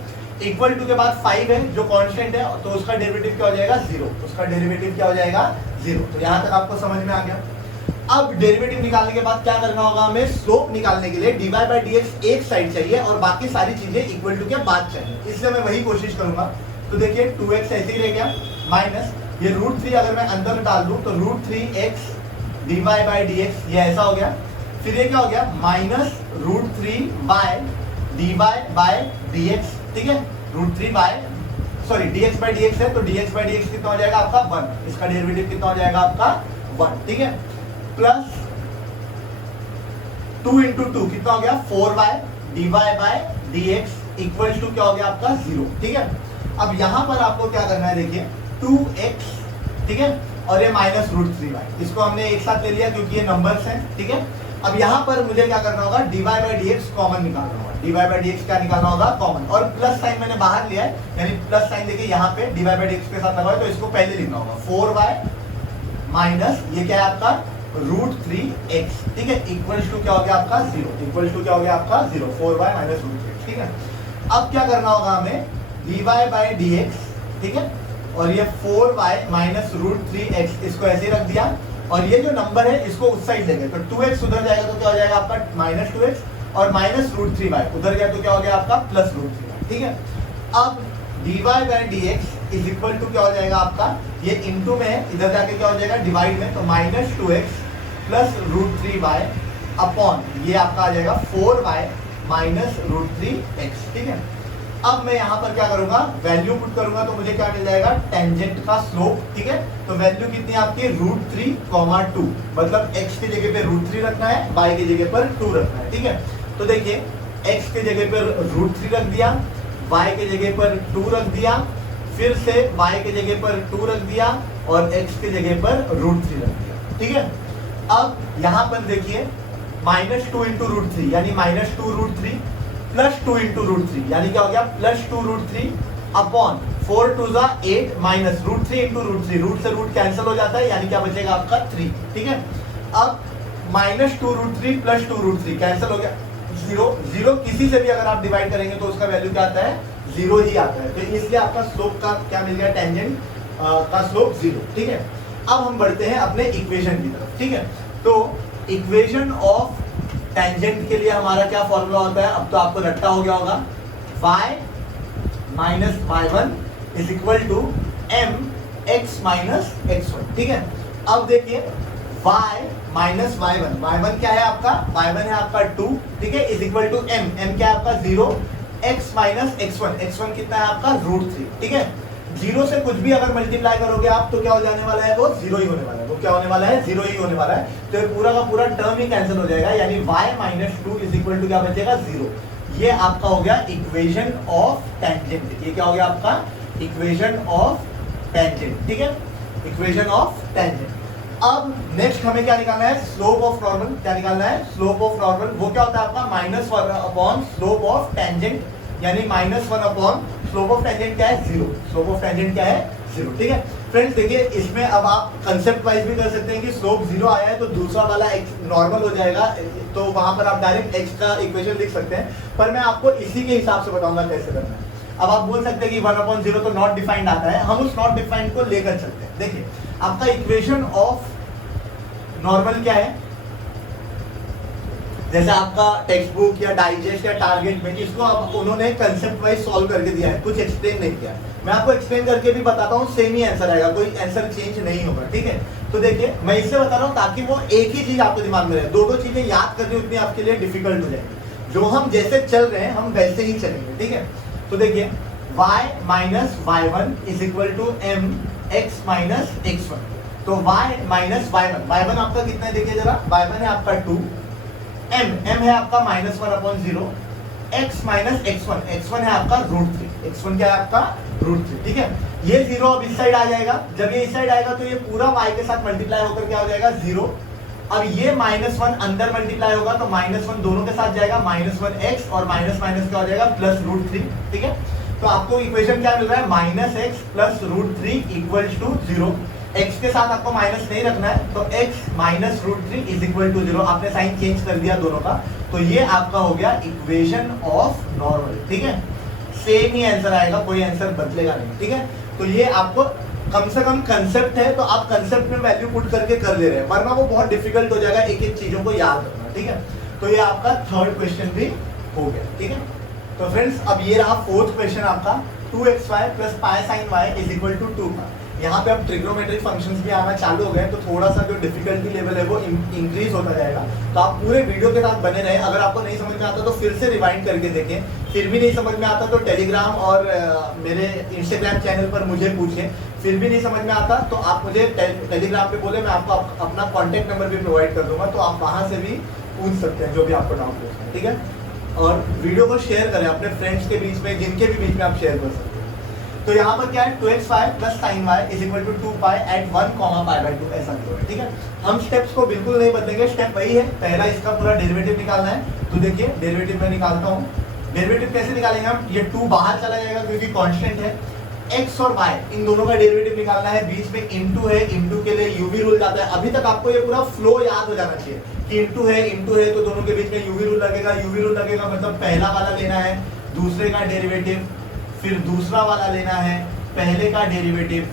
इक्वल टू के बाद 5 है जो कांस्टेंट है, तो उसका डेरिवेटिव क्या हो जाएगा 0, उसका डेरिवेटिव क्या हो जाएगा 0। तो यहाँ तक आपको समझ में आ गया। अब डेरिवेटिव निकालने के बाद क्या करना होगा हमें, स्लोप निकालने के लिए dy/dx एक साइड चाहिए और बाकी सारी चीजें इक्वल टू के बाद चाहिए, इसलिए मैं वही कोशिश करूंगा। तो देखिए 2x ऐसे ही रह गया, माइनस ये √3 अगर मैं अंदर डाल दूं तो √3x dy/dx ये ऐसा हो गया, फिर ये क्या हो गया -√3y dy/dx, ठीक है, dx/dx है तो dx/dx कितना हो जाएगा आपका 1, इसका डेरिवेटिव कितना हो जाएगा आपका 1, ठीक है, प्लस 2 × 2 कितना हो गया 4y dy/dx इक्वल टू क्या हो गया आपका 0, ठीक है। अब यहां पर आपको क्या करना है, देखिए 2x, ठीक है, और ये -√3y, इसको हमने एक साथ ले लिया क्योंकि ये नंबर्स हैं, ठीक है। अब यहाँ पर मुझे क्या करना होगा dy/dx कॉमन निकालना होगा, dy/dx क्या निकालना होगा कॉमन, और प्लस साइन मैंने बाहर लिया है, यानी प्लस साइन देखिए यहाँ पे dy/dx के साथ लगा है, तो इसको पहले लिखना होगा 4y माइनस ये क्या है आपका √3x, ठीक है, इक्वल टू क्या हो गया आपका 0, इक्वल टू क्या हो गया आपका 0, 4y - √3x, ठीक है। अब क्या करना होगा हमें dy/dx, ठीक है, और ये 4y - √3x इसको ऐसे रख दिया, और ये जो नंबर है इसको उस साइड देंगे तो 2x उधर जाएगा तो क्या हो जाएगा आपका -2x, और -√3y उधर गया तो क्या हो गया आपका +√3y, ठीक है। अब dy/dx इज इक्वल टू क्या हो जाएगा आपका, ये इनटू में है, इधर जाके क्या हो जाएगा डिवाइड में, तो -2x + √3y अपॉन ये आपका आ जाएगा 4y - √3x, ठीक है। अब मैं यहाँ पर क्या करूंगा वैल्यू पुट करूंगा तो मुझे क्या मिल जाएगा टेंजेंट का स्लोप, ठीक है। तो वैल्यू कितनी है आपकी √3, 2, मतलब x की जगह पे √3 रखना है, y की जगह पर 2 रखना है, ठीक है। तो देखिए x की जगह पर √3 रख दिया, y की जगह पर 2 रख दिया, फिर से y की जगह पर 2 रख दिया और x की जगह पर √3 रख दिया, ठीक है। अब यहाँ पर देखिए -2 × √3 यानी -2√3 प्लस 2 × √3 यानी क्या हो गया +2√3 अपॉन 4 × 2 = 8 माइनस √3 × √3, रूट से रूट कैंसिल हो जाता है, यानी क्या बचेगा आपका 3, ठीक है। अब -2√3 + 2√3 कैंसिल हो गया, 0, 0 किसी से भी अगर आप डिवाइड करेंगे तो उसका वैल्यू क्या आता है 0 ही आता है, तो इसलिए आपका स्लोप का क्या मिल गया टेंजेंट का स्लोप 0, ठीक है। अब हम बढ़ते हैं अपने इक्वेशन की तरफ, ठीक है। तो इक्वेशन ऑफ टेंजेंट के लिए हमारा क्या फॉर्मूला होता है, अब तो आपको रट्टा हो गया होगा, y - y1 = mx - x1, ठीक है। अब देखिए y माइनस y1 क्या है आपका, y1 है आपका 2, ठीक है, इज इक्वल टू m क्या है आपका 0, x माइनस x1 कितना है आपका √3, ठीक है। 0 से कुछ भी अगर मल्टीप्लाई करोगे आप तो क्या हो जाने वाला है, वो 0 ही होने वाला है, वो क्या होने वाला है, 0 ही होने वाला है। तो ये पूरा का पूरा टर्म ही कैंसिल हो जाएगा, यानी y minus 2 is equal to क्या बचेगा 0। ये आपका हो गया इक्वेशन ऑफ टेंजेंट, ये क्या हो गया आपका इक्वेशन ऑफ टेंजेंट, ठीक है, इक्वेशन ऑफ टेंजेंट। अब नेक्स्ट हमें क्या निकालना है, स्लोप ऑफ नॉर्मल, क्या निकालना है, स्लोप ऑफ नॉर्मल। वो क्या होता है आपका -1 अपॉन स्लोप ऑफ टेंजेंट, यानी -1 अपॉन स्लोप ऑफ टेंजेंट क्या है 0, स्लोप ऑफ टेंजेंट क्या है 0, ठीक है। फ्रेंड्स देखिए इसमें अब आप कंसेप्ट वाइज भी कर सकते हैं कि स्लोप 0 आया है तो दूसरा वाला नॉर्मल हो जाएगा, तो वहां पर आप डायरेक्ट x का इक्वेशन लिख सकते हैं, पर मैं आपको इसी के हिसाब से बताऊंगा कैसे करना है। अब आप बोल सकते हैं कि 1/0 तो नॉट डिफाइंड आता है, हम उस नॉट डिफाइंड को लेकर चलते हैं। देखिए आपका इक्वेशन ऑफ नॉर्मल क्या है, जैसे आपका टेक्स्ट बुक या डाइजेस्ट या टारगेट में इसको आप उन्होंने कंसेप्ट वाइज सॉल्व करके दिया है, कुछ एक्सप्लेन नहीं किया। मैं आपको एक्सप्लेन करके भी बताता हूँ, सेम ही आंसर आएगा, कोई आंसर चेंज नहीं होगा, ठीक है। तो देखिए मैं इससे बता रहा हूँ ताकि वो एक ही चीज आपके दिमाग में रहे, दो चीजें याद करनी उतनी आपके लिए डिफिकल्ट हो जाएगी। जो हम जैसे चल रहे हैं हम वैसे ही चलेंगे, ठीक है। तो देखिए y minus y1 is equal to m x minus x1। तो y माइनस y1 आपका कितना है, देखिए जरा, y1 है आपका 2, m है आपका -1/0, x माइनस x1 है आपका √3, x1 क्या है आपका √3, ठीक है। ये 0 अब इस साइड आ जाएगा, जब ये इस साइड आएगा तो ये पूरा y के साथ मल्टीप्लाई होकर क्या हो जाएगा 0। अब ये -1 अंदर मल्टीप्लाई होगा तो -1 दोनों के साथ जाएगा, -1x और माइनस माइनस क्या हो जाएगा +√3, ठीक है। तो आपको इक्वेशन क्या मिल रहा है, -x + √3 इक्वल्स टू 0। x के साथ आपको माइनस नहीं रखना है, तो x minus √3 is equal to 0। आपने साइन चेंज कर दिया दोनों का, तो ये आपका हो गया इक्वेशन ऑफ नॉर्मल, ठीक है। सेम ही आंसर आएगा, कोई आंसर बदलेगा नहीं, ठीक है। तो ये आपको कम से कम कंसेप्ट है, तो आप कंसेप्ट में वैल्यू पुट करके कर ले रहे हैं, वरना वो बहुत डिफिकल्ट हो जाएगा एक एक चीजों को याद रखना, ठीक है। तो ये आपका थर्ड क्वेश्चन भी हो गया, ठीक है। तो फ्रेंड्स अब ये रहा फोर्थ क्वेश्चन आपका, 2xy + π sin y is equal to 2। यहाँ पे अब ट्रिग्नोमेट्रिक फंक्शंस भी आना चालू हो गए, तो थोड़ा सा जो डिफिकल्टी लेवल है वो इंक्रीज होता जाएगा। तो आप पूरे वीडियो के साथ बने रहें। अगर आपको नहीं समझ में आता तो फिर से रिवाइंड करके देखें, फिर भी नहीं समझ में आता तो टेलीग्राम और मेरे इंस्टाग्राम चैनल पर मुझे पूछें। फिर भी नहीं समझ में आता तो आप मुझे टेलीग्राम पे बोले, मैं आपको अपना कॉन्टेक्ट नंबर भी प्रोवाइड कर दूंगा, तो आप वहाँ से भी पूछ सकते हैं जो भी आपको डाउट पूछना है, ठीक है। और वीडियो को शेयर करें अपने फ्रेंड्स के बीच में, जिनके भी बीच में आप शेयर कर सकते हैं। तो यहाँ पर क्या है, 2xy + sin y is equal to 2π at 1, π/2 ऐसा है, ठीक है। हम स्टेप्स को बिल्कुल नहीं बदलेंगे, स्टेप वही है। पहला इसका पूरा डेरिवेटिव निकालना है, तो देखिए डेरिवेटिव में निकालता हूँ। डेरिवेटिव कैसे निकालेंगे हम, ये 2 बाहर चला जाएगा क्योंकि कांस्टेंट है। x और y इन दोनों का डेरिवेटिव निकालना है, बीच में इनटू है, इनटू के लिए यूवी रूल जाता है। अभी तक आपको ये पूरा फ्लो याद हो जाना चाहिए कि इनटू है तो दोनों के बीच में यूवी रूल लगेगा। यूवी रूल लगेगा मतलब पहला वाला लेना है, दूसरे का डेरिवेटिव, फिर दूसरा वाला लेना है, पहले का डेरिवेटिव,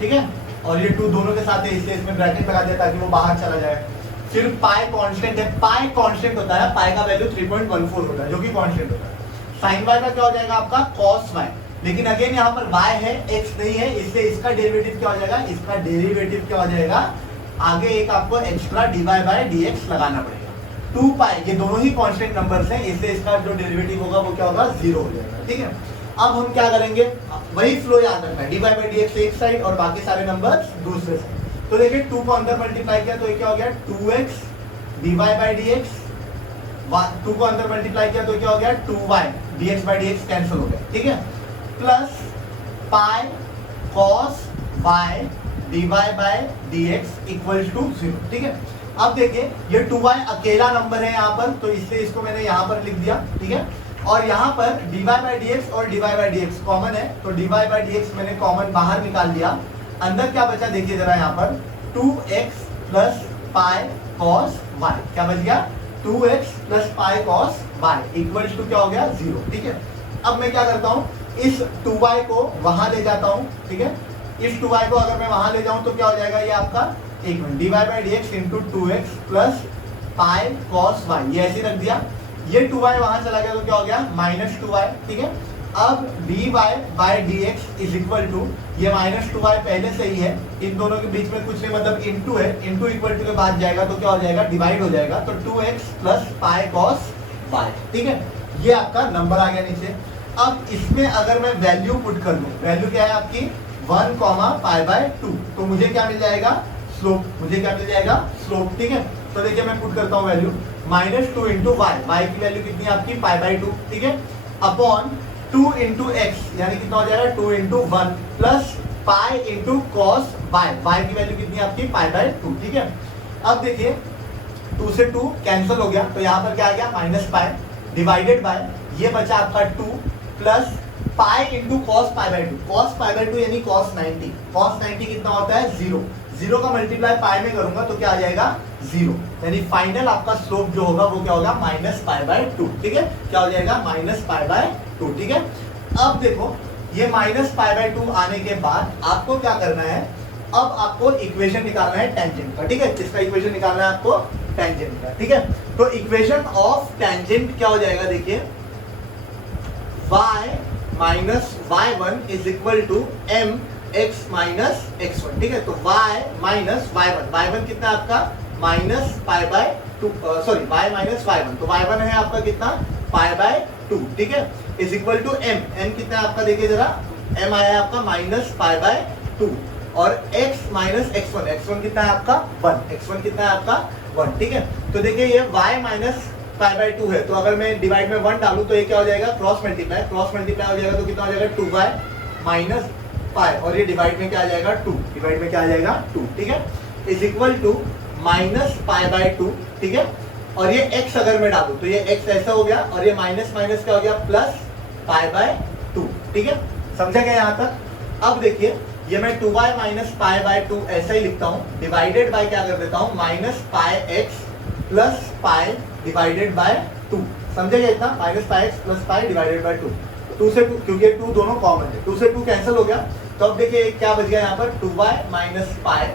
ठीक है। और ये 2 दोनों के साथ है, इसलिए इसमें ब्रैकेट लगा दिया ताकि वो बाहर चला जाए। फिर पाई कांस्टेंट है, पाई कांस्टेंट होता है, पाई का वैल्यू 3.14 होता है जो कि कांस्टेंट होता है। sin y का क्या हो जाएगा आपका cos y, लेकिन अगेन यहाँ पर y है, x नहीं है, इसलिए इसका डेरिवेटिव क्या हो जाएगा, इसका डेरिवेटिव क्या हो जाएगा, आगे एक आपको एक्स्ट्रा dy/dx लगाना पड़ेगा। 2π ये दोनों ही कांस्टेंट नंबर्स हैं, इसलिए इसका जो डेरिवेटिव होगा वो क्या होगा 0 हो जाएगा, ठीक है। अब हम क्या करेंगे, वही फ्लो याद रखना है, dy/dx एक साइड और बाकी सारे नंबर्स दूसरे साइड। तो देखिए 2 को अंदर मल्टीप्लाई किया तो ये क्या हो गया 2x dy/dx, 2 को अंदर मल्टीप्लाई किया तो क्या हो गया 2y, dx/dx कैंसिल हो गया, ठीक है, plus pi cos y dy/dx equals to 0, ठीक है। अब देखिए ये 2y अकेला नंबर है यहाँ पर, तो इसलिए इसको मैंने यहाँ पर लिख दिया, ठीक है। और यहाँ पर dy/dx और dy/dx कॉमन है, तो dy/dx मैंने कॉमन बाहर निकाल दिया। अंदर क्या बचा देखिए जरा, यहाँ पर 2x + पाई cos y क्या बच गया, 2x + pi cos y equals to क्या हो गया 0, ठीक है। अब मैं क्या करता हूँ, इस 2y को वहां ले जाता हूँ, ठीक है। इस 2y को अगर मैं वहां ले जाऊं तो क्या हो जाएगा, ये आपका एक minute dy/dx × 2x + pi cos y, ये ऐसे रख दिया। ये 2y वहां चला गया तो क्या हो गया -2y, ठीक है। अब dy by dx is equal to, ये -2y पहले से ही है, इन दोनों के बीच में कुछ नहीं, मतलब इनटू है, इनटू इक्वल टू के बाद जाएगा तो क्या हो जाएगा, डिवाइड हो जाएगा, तो 2x plus pi cos y, ठीक है। ये आपका नंबर आ गया नीचे। अब इसमें अगर मैं वैल्यू पुट कर दूं, वैल्यू क्या है आपकी 1 पाई बाय 2, तो मुझे क्या मिल जाएगा, स्लोप, मुझे क्या मिल जाएगा, स्लोप, ठीक है। तो देखिए मैं पुट करता हूँ वैल्यू -2 इंटू वाई की वैल्यू कितनी है आपकी पाई बाय 2, ठीक है, अपॉन 2 इंटू एक्स यानी कितना हो जाएगा 2 into 1 plus pi into cos y की वैल्यू कितनी है आपकी पाई बाय 2, ठीक है। अब देखिए 2 से 2 कैंसिल हो गया, तो यहाँ पर क्या आ गया माइनस पाई डिवाइडेड बाय, ये बचा आपका 2 plus pi into cos pi by 2, cos pi by 2 यानी कॉस 90, कॉस 90 कितना होता है 0, 0 का मल्टीप्लाई पाई में करूंगा तो क्या आ जाएगा 0, यानी फाइनल आपका स्लोप जो होगा वो क्या होगा माइनस पाई बाय 2, ठीक है, क्या हो जाएगा माइनस पाई बाय 2, ठीक है। अब देखो ये माइनस पाई बाय 2 आने के बाद आपको क्या करना है, अब आपको इक्वेशन निकालना है टेंजेंट का, ठीक है, किसका इक्वेशन निकालना है आपको, टेंजेंट का, ठीक है। तो इक्वेशन ऑफ टेंजेंट क्या हो जाएगा, देखिए y minus y1 is equal to m x minus x1, ठीक है। तो y माइनस y1 कितना आपका minus pi by 2, sorry y minus y1, तो y1 है आपका कितना पाई बाय 2, ठीक है, इज इक्वल टू m कितना आपका देखिए जरा, m आया है आपका माइनस पाई बाय 2, और x माइनस x1 कितना है आपका 1, x1 कितना है आपका 1, ठीक है। तो देखिए ये y माइनस पाई बाय 2 है, तो अगर मैं डिवाइड में 1 डालूं तो ये क्या हो जाएगा क्रॉस मल्टीप्लाई हो जाएगा, तो कितना हो जाएगा 2y माइनस पाई, और ये डिवाइड में क्या आ जाएगा 2, डिवाइड में क्या आ जाएगा 2, ठीक है, is equal to minus pi by 2, ठीक है। और ये x अगर मैं डालूं तो ये x ऐसा हो गया, और ये माइनस माइनस क्या हो गया प्लस पाई बाय 2, ठीक है, समझा गया यहाँ तक। अब देखिए ये मैं 2y माइनस पाई बाय 2 ऐसा ही लिखता हूँ, डिवाइडेड बाय क्या कर देता हूँ minus pi x plus pi divided by 2, समझेगा इतना, minus pi x plus pi divided by 2, 2 से 2 क्योंकि 2 दोनों कॉमन है, 2 से 2 कैंसिल हो गया, तो अब देखिए क्या बच गया यहाँ पर 2y minus pi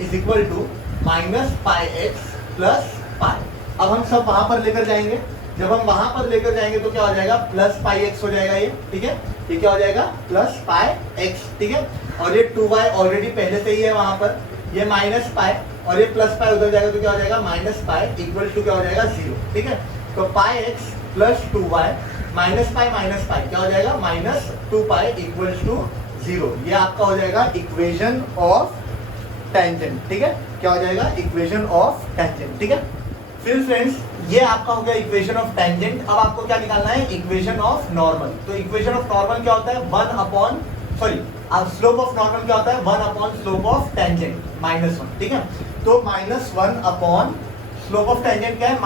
is equal to minus pi x plus pi. अब हम सब वहां पर लेकर जाएंगे, जब हम वहां पर लेकर जाएंगे तो क्या हो जाएगा प्लस पाई एक्स हो जाएगा ये, ठीक है, ये क्या हो जाएगा प्लस पाई एक्स, ठीक है, और ये 2y ऑलरेडी पहले से ही है वहां पर, ये माइनस पाई और ये प्लस पाई उधर जाएगा तो क्या हो जाएगा माइनस पाई इक्वल टू क्या हो जाएगा 0, ठीक है। तो pi x plus 2y minus pi क्या हो जाएगा माइनस 2 पाई इक्वल टू 0, ये आपका हो जाएगा इक्वेशन ऑफ टेंजेंट, ठीक है, क्या हो जाएगा इक्वेशन ऑफ टेंजेंट, ठीक है। फिर फ्रेंड्स ये आपका हो गया इक्वेशन ऑफ टेंजेंट। अब आपको क्या निकालना है इक्वेशन ऑफ नॉर्मल। तो इक्वेशन ऑफ नॉर्मल क्या होता है 1 अपॉन अब स्लोप ऑफ नॉर्मल क्या होता है 1 अपॉन स्लोप ऑफ टेंजेंट -1, ठीक है। तो -1 अपॉन स्लोप ऑफ टेंजेंट क्या है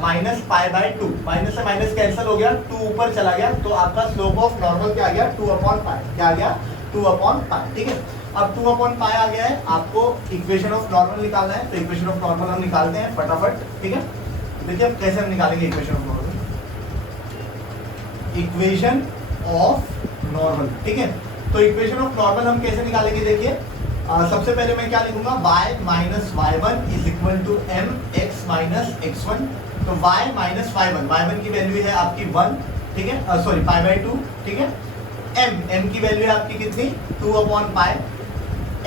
माइनस पाई बाय 2, माइनस से माइनस कैंसिल हो गया, 2 ऊपर चला गया, तो आपका स्लोप ऑफ नॉर्मल क्या आ गया 2 अपॉन पाई, क्या आ गया 2 अपॉन पाई, ठीक है। अब 2 अपॉन पाई आ गया है, आपको इक्वेशन ऑफ नॉर्मल निकालना है, तो इक्वेशन ऑफ नॉर्मल हम निकालते हैं फटाफट, ठीक है। देखिए अब कैसे हम निकालेंगे equation of normal, equation of normal, ठीक है। तो इक्वेशन ऑफ नॉर्मल हम कैसे निकालेंगे, देखिए सबसे पहले मैं क्या लिखूंगा y minus y1 is equal to m x minus x1। तो y माइनस y1 की वैल्यू है आपकी 1, ठीक है, सॉरी पाई बाय 2, ठीक है। m की वैल्यू है आपकी कितनी 2 upon pi,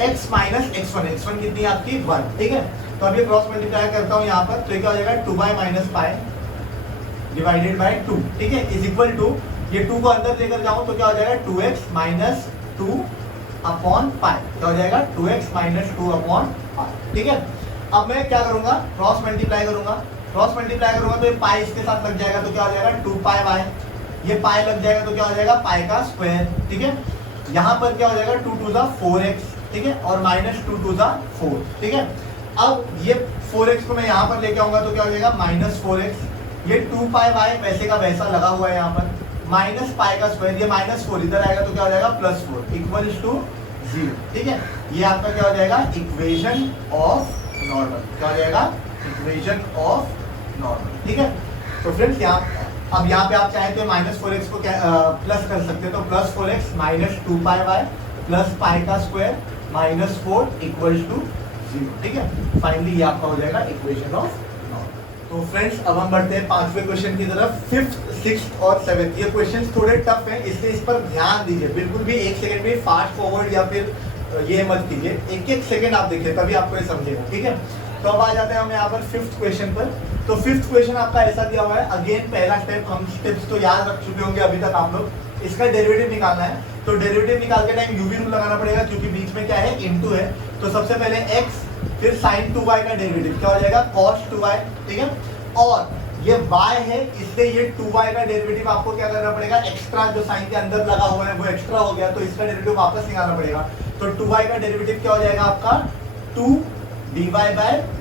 x minus x1 कितनी है आपकी 1, ठीक है। तो अब ये क्रॉस मल्टीप्लाई करता हूँ यहाँ पर, तो ये क्या हो जाएगा 2y minus pi divided by 2, ठीक है, इज इक्वल टू ये 2 को अंदर लेकर जाऊं तो क्या हो जाएगा 2x माइनस 2 अपॉन पाई, क्या हो जाएगा 2x माइनस 2 अपॉन पाई, ठीक है। अब मैं क्या करूंगा क्रॉस मल्टीप्लाई करूंगा तो ये पाई इसके साथ लग जाएगा तो क्या हो जाएगा 2 पाई y, ये पाई लग जाएगा तो क्या हो जाएगा पाई का स्क्वायर, ठीक है। यहाँ पर क्या हो जाएगा 2 2 ज़ा 4x, ठीक है, और माइनस 2 2 ज़ा 4, ठीक है। अब ये 4x को मैं यहाँ पर लेके आऊंगा तो क्या हो जाएगा माइनस 4x, ये 2 पाई y वैसे का वैसा लगा हुआ है यहाँ पर, माइनस पाई का स्क्वायर, ये -4 इधर आएगा तो क्या हो जाएगा +4 इक्वल्स टू 0, ठीक है। ये आपका क्या हो जाएगा इक्वेशन ऑफ नॉर्मल, क्या हो जाएगा इक्वेशन ऑफ नॉर्मल, ठीक है। तो फ्रेंड्स अब यहाँ पे आप चाहे तो -4x को प्लस कर सकते हैं, तो +4x माइनस 2 पाई y प्लस पाई का स्क्वायर -4 इक्वल्स टू 0, ठीक है। फाइनली ये आपका हो जाएगा इक्वेशन ऑफ नॉर्मल। तो फ्रेंड्स अब हम बढ़ते हैं पांचवें क्वेश्चन की तरफ। फिफ्थ, सिक्स्थ और सेवेंथ ये क्वेश्चंस थोड़े टफ हैं, इसलिए इस पर ध्यान दीजिए। बिल्कुल भी एक सेकंड भी फास्ट फॉरवर्ड या फिर ये मत कीजिए, एक एक सेकंड आप देखिए तभी आपको ये समझेगा, ठीक है। तो अब आ जाते हैं हम यहाँ पर फिफ्थ क्वेश्चन पर। तो फिफ्थ क्वेश्चन आपका ऐसा दिया हुआ है, अगेन पहला स्टेप, हम स्टेप्स तो याद रख चुके होंगे अभी तक आप लोग। इसका डेरिवेटिव निकालना है, तो डेरिवेटिव निकाल के टाइम यूवी रूल लगाना पड़ेगा क्योंकि बीच में क्या है, इनटू है। तो सबसे पहले x फिर sin 2y का डेरिवेटिव क्या हो जाएगा, cos 2y, ठीक है। और ये y है, इससे ये 2y का डेरिवेटिव आपको क्या करना पड़ेगा, एक्स्ट्रा जो साइन के अंदर लगा हुआ है वो एक्स्ट्रा हो गया, तो इसका डेरिवेटिव वापस निकालना पड़ेगा। तो 2y का डेरिवेटिव क्या हो जाएगा आपका 2 dy बाय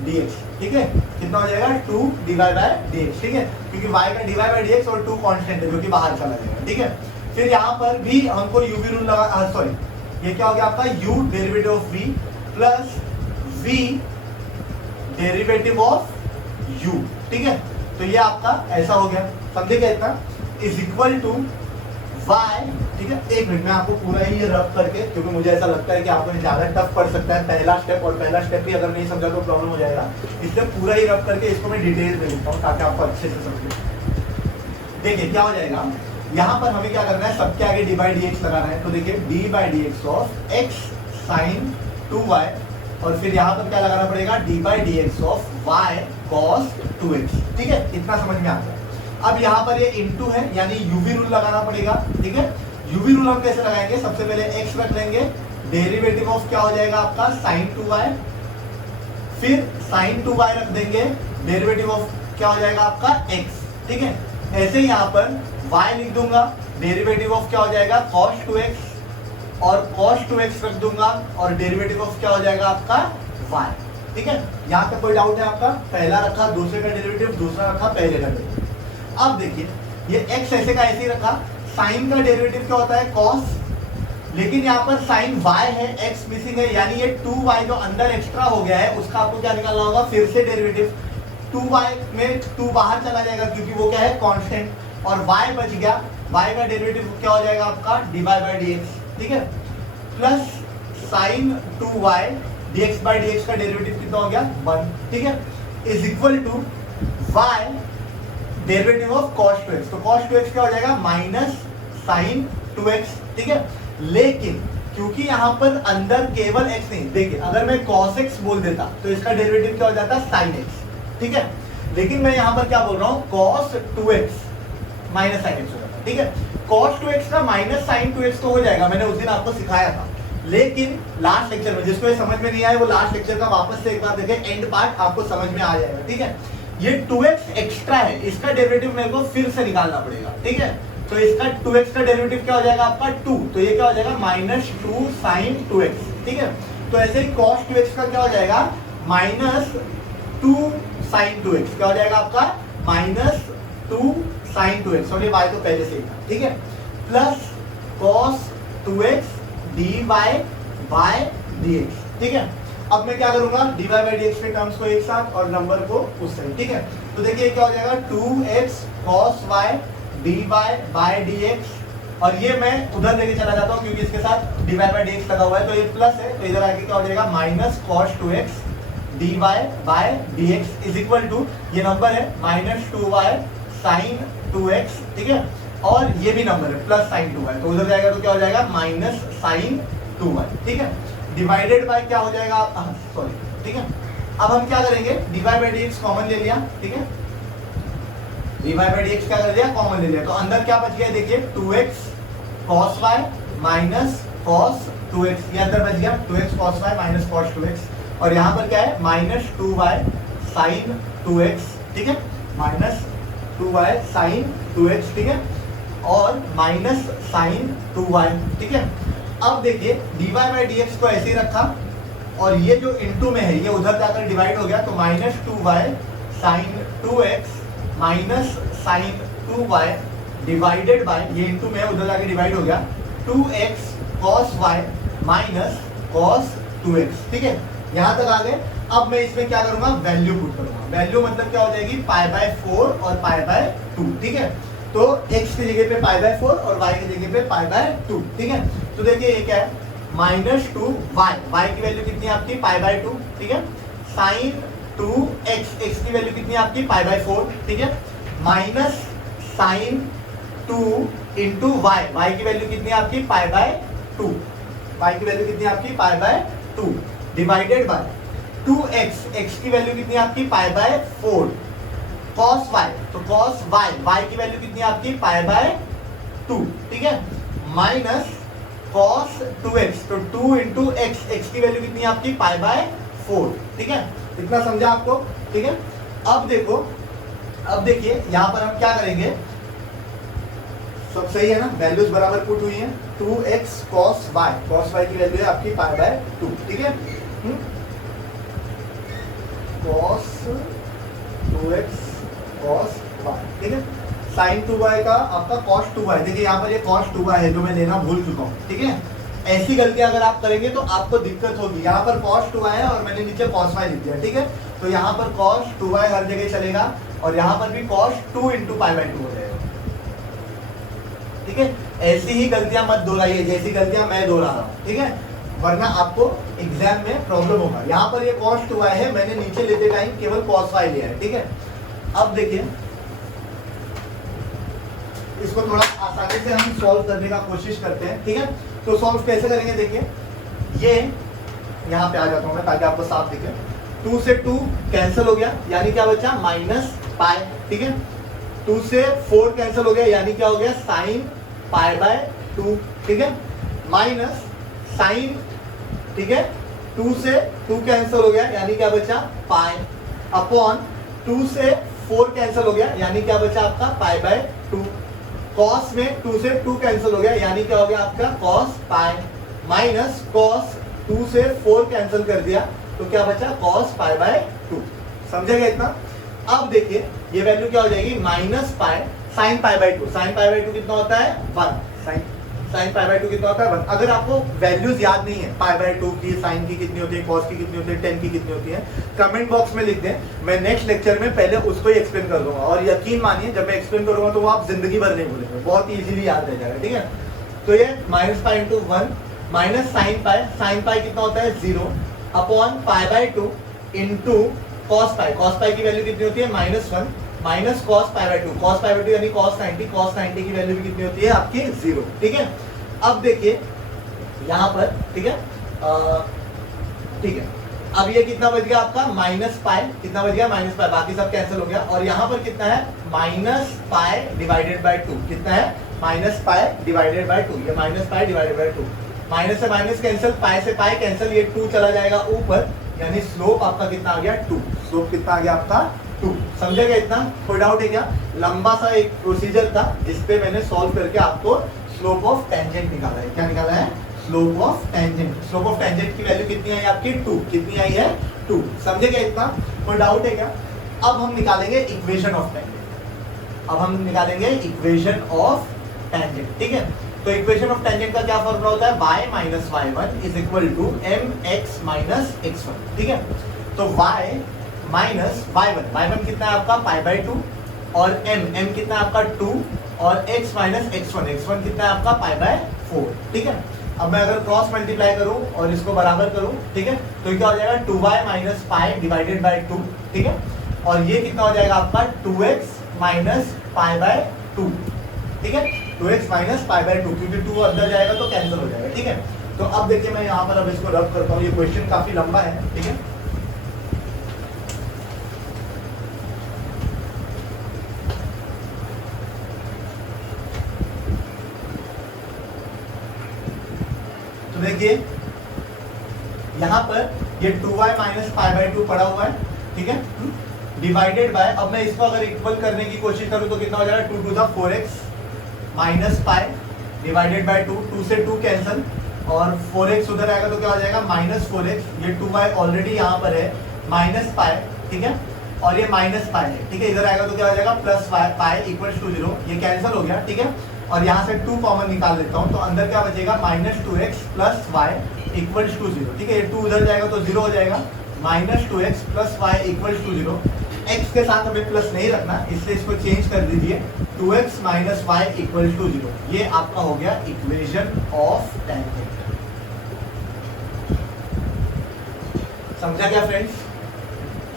dx, ठीक है। कितना हो जाएगा 2 dy बाय dx, ठीक है, क्योंकि y का dy बाय dx और 2 कांस्टेंट है जो कि बाहर चला जाएगा, ठीक है। फिर यहाँ पर भी हमको यूवी रूल लगा, सॉरी ये क्या हो गया आपका u derivative of v plus v derivative of u, ठीक है। तो ये आपका ऐसा हो गया, समझे क्या इतना, इज इक्वल टू y, ठीक है। एक मिनट में आपको पूरा ही ये रफ करके, क्योंकि मुझे ऐसा लगता है कि आपको ज्यादा टफ पड़ सकता है पहला स्टेप, और पहला स्टेप भी अगर नहीं समझा तो प्रॉब्लम हो जाएगा, इसलिए पूरा ही रफ करके इसको मैं डिटेल में लिखता हूँ ताकि आपको अच्छे से समझे। देखिए क्या हो जाएगा, यहाँ पर हमें क्या करना है, सबके आगे डी बाई डी एक्स लगाना है। तो देखिए d by d x of x sine 2y, और फिर यहाँ पर क्या लगाना पड़ेगा, d by d x of y cos 2x, ठीक है। इतना समझ में आ गया। अब यहाँ पर ये इनटू है, यानी यूवी रूल लगाना पड़ेगा, ठीक है। यूवी रूल हम कैसे लगाएंगे, सबसे पहले x रख लेंगे, डेरिवेटिव ऑफ क्या हो जाएगा आपका sin 2y, फिर sin 2y रख देंगे, डेरिवेटिव ऑफ क्या हो जाएगा आपका x, ठीक है। ऐसे ही यहाँ पर y लिख दूंगा, डेरिवेटिव ऑफ क्या हो जाएगा cos 2x, और cos 2x रख दूंगा, और डेरिवेटिव ऑफ क्या हो जाएगा आपका y, ठीक है। यहाँ तक कोई डाउट है आपका, पहला रखा दूसरे का डेरिवेटिव, दूसरा रखा पहले का डेरिवेटिव। अब देखिए ये x ऐसे का ऐसे ही रखा, साइन का डेरिवेटिव क्या होता है cos, लेकिन यहाँ पर साइन y है, x मिसिंग है, यानी ये 2y जो अंदर एक्स्ट्रा हो गया है उसका आपको क्या निकालना होगा, फिर से डेरिवेटिव। 2y में 2 बाहर चला जाएगा क्योंकि वो क्या है कांस्टेंट, और y बच गया, y का डेरिवेटिव क्या हो जाएगा आपका dy बाई dx, ठीक है, plus sine 2y dx by dx का डेरिवेटिव कितना हो गया 1, ठीक है, is equal to y derivative of cos 2x। तो cos 2x क्या हो जाएगा माइनस साइन 2x, ठीक है। लेकिन क्योंकि यहाँ पर अंदर केवल x नहीं, देखिए अगर मैं cos x बोल देता तो इसका डेरिवेटिव क्या हो जाता sin x, ठीक है। लेकिन मैं यहाँ पर क्या बोल रहा हूँ, cos 2x minus sign x हो जाता, ठीक है। cos 2x का माइनस साइन 2x तो हो जाएगा, मैंने उस दिन आपको सिखाया था, लेकिन लास्ट लेक्चर में जिसको ये समझ में नहीं आया वो लास्ट लेक्चर का वापस से एक बार देखें, एंड पार्ट आपको समझ में आ जाएगा, ठीक है। ये 2x एक्स्ट्रा है, इसका डेरिवेटिव मेरे को फिर से निकालना पड़ेगा, ठीक है। तो इसका 2x का डेरिवेटिव क्या हो जाएगा आपका 2, तो ये क्या हो जाएगा माइनस 2 साइन 2x, ठीक है। तो ऐसे ही cos 2x का क्या हो जाएगा माइनस 2 साइन 2x, क्या हो जाएगा आपका माइनस 2 साइन 2x, और ये y तो पहले से ही था, ठीक है, plus cos 2x dy by dx, ठीक है। अब मैं क्या करूंगा, dy बाई dx के टर्म्स को एक साथ और नंबर को उस साइड, ठीक है। तो देखिए क्या हो जाएगा 2x cos y dy by dx, और ये मैं उधर लेके चला जाता हूँ क्योंकि इसके साथ dy बाई dx लगा हुआ है, तो ये प्लस है, तो इधर आके क्या हो जाएगा minus cos 2x dy by dx is equal to, ये नंबर है माइनस 2y साइन 2x, ठीक है, और ये भी नंबर है प्लस साइन 2y, तो उधर जाएगा तो क्या हो जाएगा माइनस साइन 2y, ठीक है, डिवाइडेड बाय क्या हो जाएगा, सॉरी, ठीक है। अब हम क्या करेंगे, dy बाई dx कॉमन ले लिया, ठीक है, dy बाई dx क्या कर लिया, कॉमन ले लिया, तो अंदर क्या बच गया देखिए 2x cos y minus cos 2x, ये अंदर बच गया 2x cos y minus cos 2x, और यहाँ पर क्या है माइनस 2y साइन 2x, ठीक है, माइनस 2y साइन 2x, ठीक है, और माइनस साइन 2y, ठीक है। अब देखिए dy बाई dx को ऐसे ही रखा, और ये जो इनटू में है ये उधर जाकर डिवाइड हो गया, तो minus 2y sine 2x minus sine 2y divided by, ये इनटू में है उधर जाकर डिवाइड हो गया 2x cos y minus cos 2x, ठीक है। यहाँ तक आ गए। अब मैं इसमें क्या करूंगा, वैल्यू पुट करूंगा, वैल्यू मतलब क्या हो जाएगी पाई बाय 4 और पाई बाय 2, ठीक है। तो x की जगह पे पाई बाय 4 और y की जगह पे पाई बाय 2, ठीक है। तो देखिए ये क्या है माइनस 2y, y की वैल्यू कितनी है आपकी पाई बाय 2, ठीक है, साइन 2x, x की वैल्यू कितनी है आपकी π/4, ठीक है, minus sine 2 into y, y की वैल्यू कितनी है आपकी π/2, y की वैल्यू कितनी है आपकी π/2 डिवाइडेड बाय 2x, x की वैल्यू कितनी है आपकी π/4 cos y, तो cos y, y की वैल्यू कितनी है आपकी π/2, ठीक है, माइनस cos 2x, तो 2 इंटू x, x की वैल्यू कितनी है आपकी π/4, ठीक है, इतना समझा आपको, ठीक है। अब देखो, अब देखिए यहां पर हम क्या करेंगे, सब सही है ना, वैल्यूज बराबर पुट हुई हैं, 2x cos y की वैल्यू है आपकी π/2, ठीक है, cos 2x cos y, ठीक है, sin 2y का आपका cos 2y, देखिए यहाँ पर ये cos 2y है जो मैं लेना भूल चुका हूँ, ठीक है। ऐसी गलतियां अगर आप करेंगे तो आपको दिक्कत होगी, यहाँ पर cos 2y है और मैंने नीचे cos y लिख दिया, ठीक है, तो यहाँ पर cos 2y हर जगह चलेगा और यहाँ पर भी cos 2 इंटू π/2 हो जाएगा, ठीक है। ऐसी ही गलतियां मत दोहराइए जैसी गलतियां मैं दोहरा रहा हूँ, ठीक है, वरना आपको एग्जाम में प्रॉब्लम होगा। यहाँ पर ये cos 2y है, मैंने नीचे लेते टाइम केवल cos y लिया है, ठीक है। अब देखिए इसको थोड़ा आसानी से हम सॉल्व करने का कोशिश करते हैं, ठीक है। तो सॉल्व कैसे करेंगे, देखिए ये यहाँ पे आ जाता हूँ मैं ताकि आपको साफ दिखे, 2 से 2 कैंसिल हो गया यानी क्या बचा -π, ठीक है, 2 से 4 कैंसिल हो गया यानी क्या हो गया sin π/2, ठीक है, माइनस साइन, ठीक है, 2 से 2 कैंसिल हो गया यानी क्या बचा पाई, अपॉन 2 से 4 कैंसिल हो गया यानी क्या बचा आपका π/2, cos में 2 से 2 कैंसिल हो गया यानी क्या हो गया आपका cos पाई, माइनस cos 2 से 4 कैंसिल कर दिया तो क्या बचा cos π/2, समझेगा इतना। अब देखिए ये वैल्यू क्या हो जाएगी -π sin π/2, sin π/2 कितना होता है 1, sin π/2 कितना होता है 1। अगर आपको वैल्यूज याद नहीं है π/2 की, sin की कितनी होती है, cos की कितनी होती है, tan की कितनी होती है, कमेंट बॉक्स में लिख दें, मैं नेक्स्ट लेक्चर में पहले उसको ही एक्सप्लेन कर दूंगा और यकीन मानिए जब मैं एक्सप्लेन करूंगा तो वो आप जिंदगी भर नहीं भूलेंगे, बहुत इजीली याद रह जाएगा, ठीक है। तो ये -π इंटू 1 माइनस sin π कितना होता है 0 अपॉन π/2 इंटू cos π की वैल्यू कितनी होती है -1 माइनस cos π/2, cos π/2 यानी cos 90 की वैल्यू भी कितनी होती है आपकी 0, ठीक है। अब देखिए यहाँ पर, ठीक है, ठीक है, अब ये कितना बच गया आपका -π, कितना बच गया -π, बाकी सब कैंसिल हो गया और यहाँ पर कितना है -π डिवाइडेड बाय 2, कितना है -π डिवाइडेड बाय 2, ये -π डिवाइडेड बाय 2, माइनस से माइनस कैंसिल, पाई से पाई कैंसिल, ये 2 चला जाएगा ऊपर यानी स्लोप आपका कितना आ गया 2, स्लोप कितना आ गया आपका 2, समझेगा इतना, कोई डाउट है क्या। लंबा सा एक प्रोसीजर था जिसपे मैंने सॉल्व करके आपको स्लोप ऑफ टेंजेंट निकाला है, क्या निकाला है slope of tangent, slope of tangent की वैल्यू कितनी आई आपकी 2, कितनी आई है 2, समझेगा इतना, कोई डाउट है क्या। अब हम निकालेंगे इक्वेशन ऑफ टेंजेंट, अब हम निकालेंगे इक्वेशन ऑफ टेंजेंट, ठीक है। तो इक्वेशन ऑफ टेंजेंट का क्या फॉर्मूला होता है y minus y1 is equal to mx minus x1, ठीक है। तो y माइनस y1 कितना है आपका π/2 और m कितना है आपका 2 और x माइनस x1 कितना है आपका π/4, ठीक है। अब मैं अगर क्रॉस मल्टीप्लाई करूं और इसको बराबर करूं, ठीक है, तो क्या हो जाएगा 2y minus pi divided by 2, ठीक है, और ये कितना हो जाएगा आपका 2x माइनस π/2, ठीक है, 2x माइनस π/2 क्योंकि 2 अंदर जाएगा तो कैंसिल हो जाएगा, ठीक है। तो अब देखिए मैं यहाँ पर अब इसको रब करता हूँ, ये क्वेश्चन काफी लंबा है, ठीक है। तो देखिए यहाँ पर ये 2y माइनस π/2 पड़ा हुआ है, ठीक है, डिवाइडेड बाय, अब मैं इसको अगर इक्वल करने की कोशिश करूँ तो कितना हो जाएगा 2 to the 4x minus pi divided by 2, 2 से 2 कैंसिल और 4x उधर आएगा तो क्या हो जाएगा -4x, ये 2y ऑलरेडी यहाँ पर है माइनस पाई, ठीक है, और ये माइनस पाई है, ठीक है, इधर आएगा तो क्या हो जाएगा प्लस पाई इक्वल्स टू 0, ये कैंसिल हो गया, ठीक है, और यहाँ से 2 कॉमन निकाल लेता हूँ तो अंदर क्या बचेगा -2x plus y equals to 0, ठीक है, ये 2 उधर जाएगा तो 0 हो जाएगा, -2x plus y equals to 0, x के साथ हमें प्लस नहीं रखना इसलिए इसको चेंज कर दीजिए, 2x minus Y equal to 0, ये आपका हो गया इक्वेशन ऑफ टेंजेंट। समझा क्या फ्रेंड्स,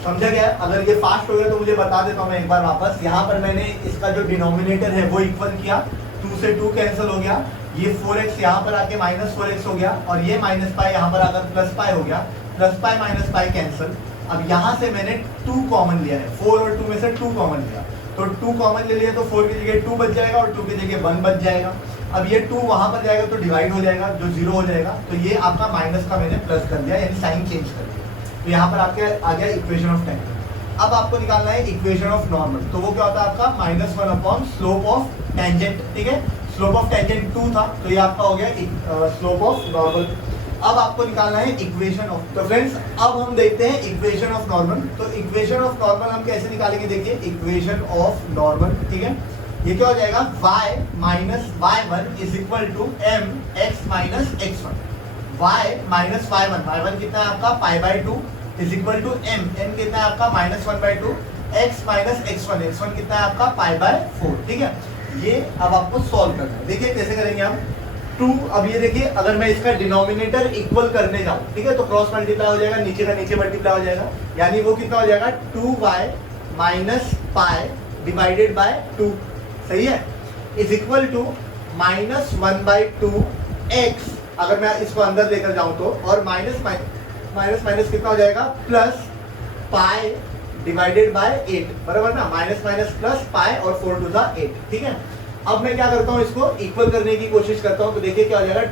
समझा गया? अगर ये फास्ट हो गया तो मुझे बता देता हूँ मैं एक बार वापस। यहाँ पर मैंने इसका जो डिनोमिनेटर है वो इक्वल किया, 2 से 2 कैंसिल हो गया, ये 4x यहाँ पर आके -4x हो गया, और ये माइनस पाई यहाँ पर आकर प्लस पाई हो गया, plus pi minus pi cancel. अब यहाँ से मैंने 2 कॉमन लिया है, 4 और 2 में से 2 कॉमन लिया, तो 2 कॉमन ले लिया तो 4 की जगह 2 बच जाएगा और 2 की जगह 1 बच जाएगा। अब ये 2 वहां पर जाएगा तो डिवाइड हो जाएगा, जो 0 हो जाएगा, तो ये आपका माइनस का मैंने प्लस कर दिया, यानी साइन चेंज कर दिया। तो यहाँ पर आपके आ गया इक्वेशन ऑफ टेंजेंट। अब आपको निकालना है इक्वेशन ऑफ नॉर्मल, तो वो क्या होता है आपका -1 स्लोप ऑफ टेंजेंट, ठीक है। स्लोप ऑफ टेंजेंट 2 था, तो ये आपका हो गया स्लोप ऑफ नॉर्मल। अब आपको निकालना है इक्वेशन ऑफ, तो फ्रेंड्स अब हम देखते हैं इक्वेशन ऑफ नॉर्मल। तो इक्वेशन ऑफ नॉर्मल हम कैसे निकालेंगे, देखिए इक्वेशन ऑफ नॉर्मल, ठीक है। ये क्या हो जाएगा, y minus y1 is equal to mx minus x1। y minus y1 कितना है आपका π/2 इज इक्वल टू m कितना है आपका -1/2, x माइनस x1 कितना है आपका π/4, ठीक है। ये अब आपको सॉल्व करना है, देखिए कैसे करेंगे हम। 2, अब ये देखिए अगर मैं इसका डिनोमिनेटर इक्वल करने जाऊं, ठीक है, तो क्रॉस मल्टीप्लाई हो जाएगा, नीचे का नीचे मल्टीप्लाई हो जाएगा, यानी वो कितना हो जाएगा 2y minus pi divided by 2, सही है, इज इक्वल टू -1/2 x, अगर मैं इसको अंदर लेकर जाऊं तो, और माइनस माइनस कितना हो जाएगा प्लस पाई डिवाइडेड बाय 8, बराबर ना, माइनस माइनस प्लस पाई और 4 टू द 8, ठीक है। अब मैं क्या करता हूं, इसको इक्वल करने की कोशिश करता हूं, तो देखिए क्या हो जाएगा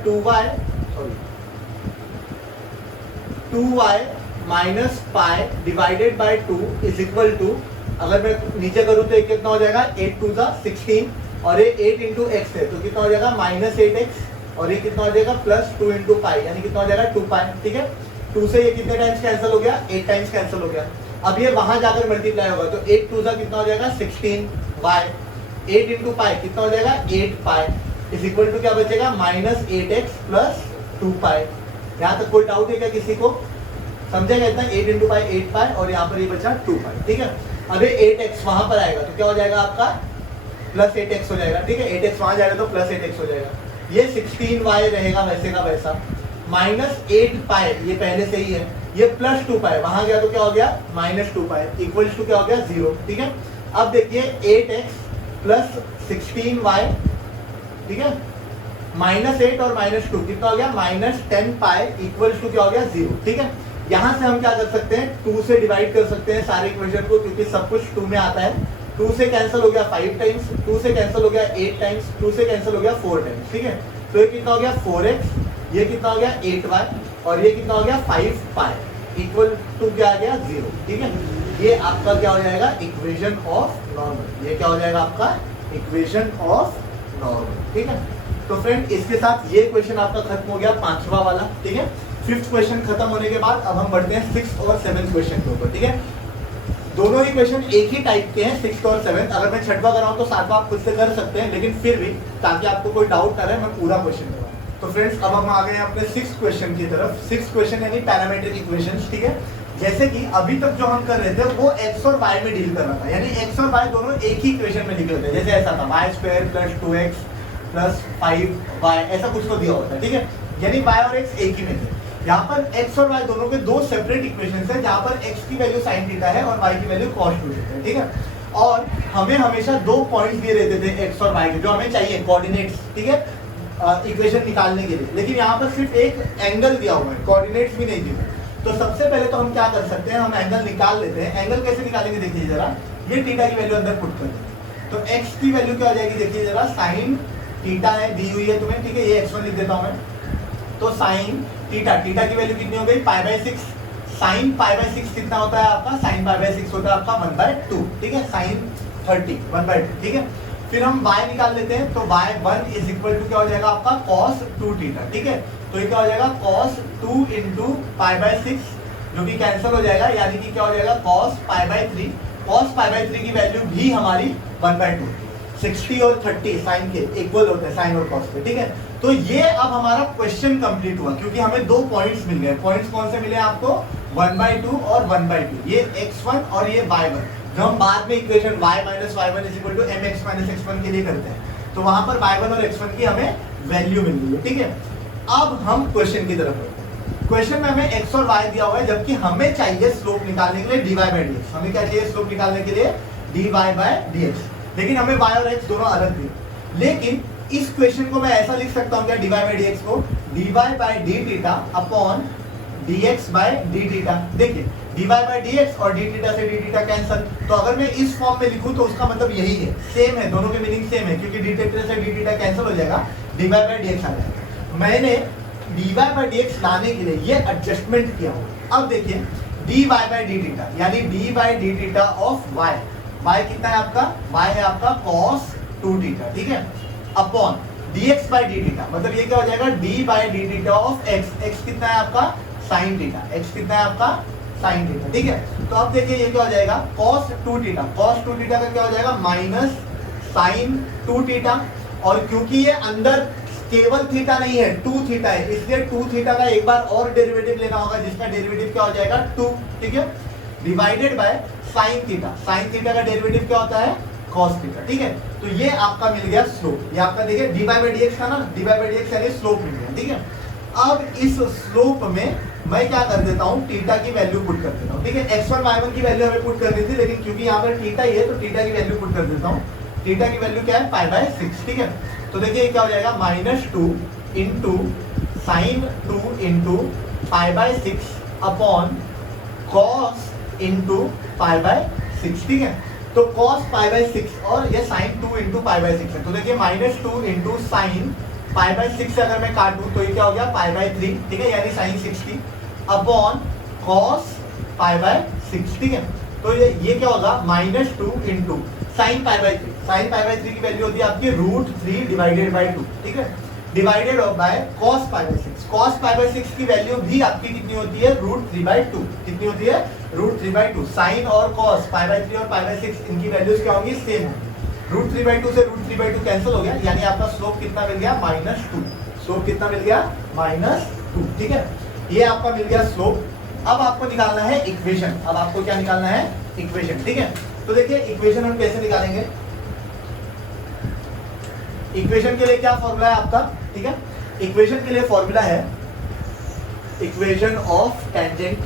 2y minus pi divided by 2 is equal to, अगर मैं नीचे करूं तो एक कितना हो जाएगा 8 टू द 16, और ये 8 इंटू एक्स है, तो कितना हो जाएगा -8x, और ये कितना हो जाएगा +2 इंटू पाई, यानी कितना हो जाएगा 2 पाई, ठीक है। 2 से ये कितने टाइम्स कैंसिल हो गया, 8 टाइम्स कैंसिल हो गया। अब ये वहां जाकर मल्टीप्लाई होगा, तो 8 टू द कितना हो जाएगा 16y, 8 इंटू पाई कितना हो जाएगा 8 पाई, इज इक्वल टू क्या बचेगा -8x प्लस 2 पाई। यहाँ तक कोई डाउट है क्या किसी को, समझेगा इतना, 8 इंटू पाई 8 पाई, और यहाँ पर ये बचा 2 पाई, ठीक है। अब ये 8x वहां पर आएगा तो क्या हो जाएगा आपका +8x हो जाएगा, ठीक है। 8x वहां जाएगा तो +8x हो जाएगा, ये 16y रहेगा वैसे का वैसा, -8 पाई ये पहले से ही है, ये +2 पाई वहां गया तो क्या हो गया -2 पाई, इक्वल टू क्या हो गया 0, ठीक है। अब देखिए 8x प्लस 16y, ठीक है, -8 और -2 कितना हो गया -10 पाई, इक्वल टू क्या हो गया 0, ठीक है। यहाँ से हम क्या कर सकते हैं, 2 से डिवाइड कर सकते हैं सारे इक्वेशन को, क्योंकि सब कुछ 2 में आता है। 2 से कैंसिल हो गया 5 टाइम्स, 2 से कैंसिल हो गया 8 टाइम्स, 2 से कैंसिल हो गया 4 टाइम्स, ठीक है। तो ये कितना हो गया 4x, ये कितना हो गया 8y, और ये कितना हो गया 5 पाई, इक्वल टू क्या आ गया 0, ठीक है। ये आपका क्या हो जाएगा इक्वेशन ऑफ नॉर्मल, ये क्या हो जाएगा आपका इक्वेशन ऑफ नॉर्मल, ठीक है। तो फ्रेंड इसके साथ ये क्वेश्चन आपका खत्म हो गया 5वां वाला, ठीक है। 5th क्वेश्चन खत्म होने के बाद अब हम बढ़ते हैं 6th और 7th क्वेश्चन के ऊपर, ठीक है। दोनों ही क्वेश्चन एक ही टाइप के हैं, 6th और 7th। अगर मैं 6वां कराऊं तो 7वां आप खुद से कर सकते हैं, लेकिन फिर भी ताकि आपको कोई डाउट ना रहे मैं पूरा क्वेश्चन कराऊं। तो फ्रेंड्स अब हम आ गए हैं अपने 6th क्वेश्चन की तरफ। 6th क्वेश्चन यानी पैरामीट्रिक इक्वेशंस, ठीक है। जैसे कि अभी तक जो हम कर रहे थे वो x और y में डील कर रहा था, यानी x और y दोनों एक ही इक्वेशन में निकल थे। जैसे ऐसा था y² + 2x + 5y, ऐसा कुछ तो दिया होता है, ठीक है, यानी y और x एक ही में थे। यहाँ पर x और y दोनों के 2 सेपरेट इक्वेशंस हैं, जहाँ पर x की वैल्यू sin थीटा है और y की वैल्यू cos 2 है, ठीक है। और हमें हमेशा 2 पॉइंट्स दिए रहते थे x और y के, जो हमें चाहिए कोऑर्डिनेट्स, ठीक है, इक्वेशन निकालने के लिए। लेकिन यहाँ पर सिर्फ एक एंगल दिया हुआ है, कोऑर्डिनेट्स भी नहीं दिए। तो सबसे पहले तो हम क्या कर सकते हैं, हम एंगल निकाल लेते हैं। एंगल कैसे निकालेंगे देखिए जरा, ये थीटा की वैल्यू अंदर पुट कर देंगे, तो x की वैल्यू क्या हो जाएगी देखिए जरा, sin थीटा है दी हुई है तुम्हें, ठीक है, ये x1 लिख देता हूँ मैं। तो sin थीटा, थीटा की वैल्यू कितनी हो गई π/6, sin π/6 कितना होता है आपका, sin π/6 होता है आपका 1/2, ठीक है, sin 30 1/2, ठीक है। फिर हम y निकाल लेते हैं, तो y1 इज इक्वल टू क्या हो जाएगा आपका cos 2 थीटा, ठीक है। तो ये क्या हो जाएगा cos 2 इंटू π/6, जो कि कैंसिल हो जाएगा, यानी कि क्या हो जाएगा cos π/3। cos π/3 की वैल्यू भी हमारी 1/2, 60 और 30 साइन के इक्वल होते हैं, साइन और कॉस के, ठीक है। तो ये अब हमारा क्वेश्चन कंप्लीट हुआ, क्योंकि हमें 2 पॉइंट्स मिल गए। पॉइंट्स कौन से मिले आपको, 1/2 और 1/2, ये x1 और ये y1, जो हम बाद में equation y - y1 = mx - x1 के लिए करते हैं। तो वहां पर y1 और x1 की हमें वैल्यू मिल गई है, ठीक है। अब हम क्वेश्चन की तरफ बढ़ते हैं। क्वेश्चन में हमें x और y दिया हुआ है, जबकि हमें चाहिए स्लोप निकालने के लिए dy बाई dx। हमें क्या चाहिए स्लोप निकालने के लिए dy बाई dx, लेकिन हमें y और x दोनों अलग दिए। लेकिन इस क्वेश्चन को मैं ऐसा लिख सकता हूँ क्या, dy बाई dx को dy by d theta upon dx by d theta. देखिए dy बाई dx और d थीटा से d थीटा कैंसिल, तो अगर मैं इस फॉर्म में लिखूं तो उसका मतलब यही है, सेम है, दोनों के मीनिंग सेम है, क्योंकि d थीटा से d थीटा कैंसिल हो जाएगा, dy बाई dx आ जाएगा। मैंने dy बाई dx लाने के लिए ये एडजस्टमेंट किया हुआ। अब देखिए dy बाई d थीटा यानी d by d theta of y, y कितना है आपका, y है आपका cos 2 थीटा, ठीक है, upon dx by d theta, मतलब ये क्या हो जाएगा d by d theta of x, x कितना है आपका sin थीटा, x कितना है आपका sin थीटा, ठीक है। तो अब देखिए ये क्या हो जाएगा cos 2 थीटा, cos 2 थीटा का क्या हो जाएगा माइनस sin 2 थीटा, और क्योंकि ये अंदर केवल थीटा नहीं है 2 थीटा है, इसलिए 2 थीटा का एक बार और डेरिवेटिव लेना होगा, जिसका डेरिवेटिव क्या हो जाएगा 2, ठीक है, divided by sin theta. sin theta का डेरिवेटिव क्या होता है cos थीटा, ठीक है। तो ये आपका मिल गया स्लोप, ये आपका देखिए dy बाई dx था ना, dy बाई dx यानी स्लोप मिल गया, ठीक है। अब इस स्लोप में मैं क्या कर देता हूँ, थीटा की वैल्यू पुट कर देता हूँ, ठीक है। x1 y1 की वैल्यू हमें पुट करनी थी, लेकिन क्योंकि यहाँ पर थीटा ही है तो थीटा की वैल्यू पुट कर देता हूँ। थीटा की वैल्यू क्या है पाई बाय 6, ठीक है। तो देखिए क्या हो जाएगा -2 into sign 2 into pi by 6 upon cos into pi by 6, ठीक है। तो कॉस पाई बाय 6 और ये साइन 2 इंटू पाई बाय 6 है, तो देखिए -2 इंटू साइन पाई बाय 6 से अगर मैं काटूं तो ये क्या हो गया पाई बाय 3, ठीक है, यानी sine 60 upon cos pi by 6, ठीक है। तो ये क्या होगा -2 into sine pi by 3, sine pi by 3 की वैल्यू होती है आपकी √3 डिवाइडेड बाय 2, ठीक है, divided by cos pi by 6। Cos pi by 6 की वैल्यू भी आपकी कितनी होती है √3/2, कितनी होती है √3/2। साइन और कॉस पाई बाय 3 और पाई बाय 6 इनकी वैल्यूज क्या होंगी सेम होंगी, √3/2 से √3/2 कैंसिल हो गया, यानी आपका स्लोप कितना मिल गया -2, स्लोप कितना मिल गया -2, ठीक है। ये आपका मिल गया स्लोप। अब आपको निकालना है इक्वेशन, अब आपको क्या निकालना है इक्वेशन, ठीक है। तो देखिए इक्वेशन हम कैसे निकालेंगे, इक्वेशन के लिए क्या फॉर्मूला है आपका, ठीक है। इक्वेशन के लिए फॉर्मूला है इक्वेशन ऑफ टेंजेंट।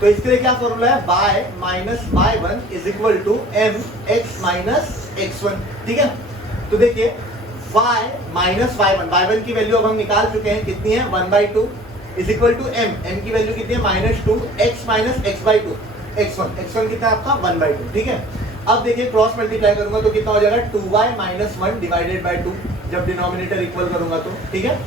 तो इसके लिए क्या फॉर्मूला है, y minus y1 is equal to mx minus x1, ठीक है। तो देखिए y माइनस y1 की वैल्यू अब हम निकाल चुके हैं, कितनी है 1/2 इज इक्वल टू m की वैल्यू कितनी है -2, x माइनस x/2 x1 कितना है आपका 1/2, ठीक है। अब देखिए क्रॉस मल्टीप्लाई करूंगा तो कितना हो जाएगा 2y माइनस 1 डिवाइडेड बाय 2, जब डिनोमिनेटर इक्वल करूंगा तो, ठीक है,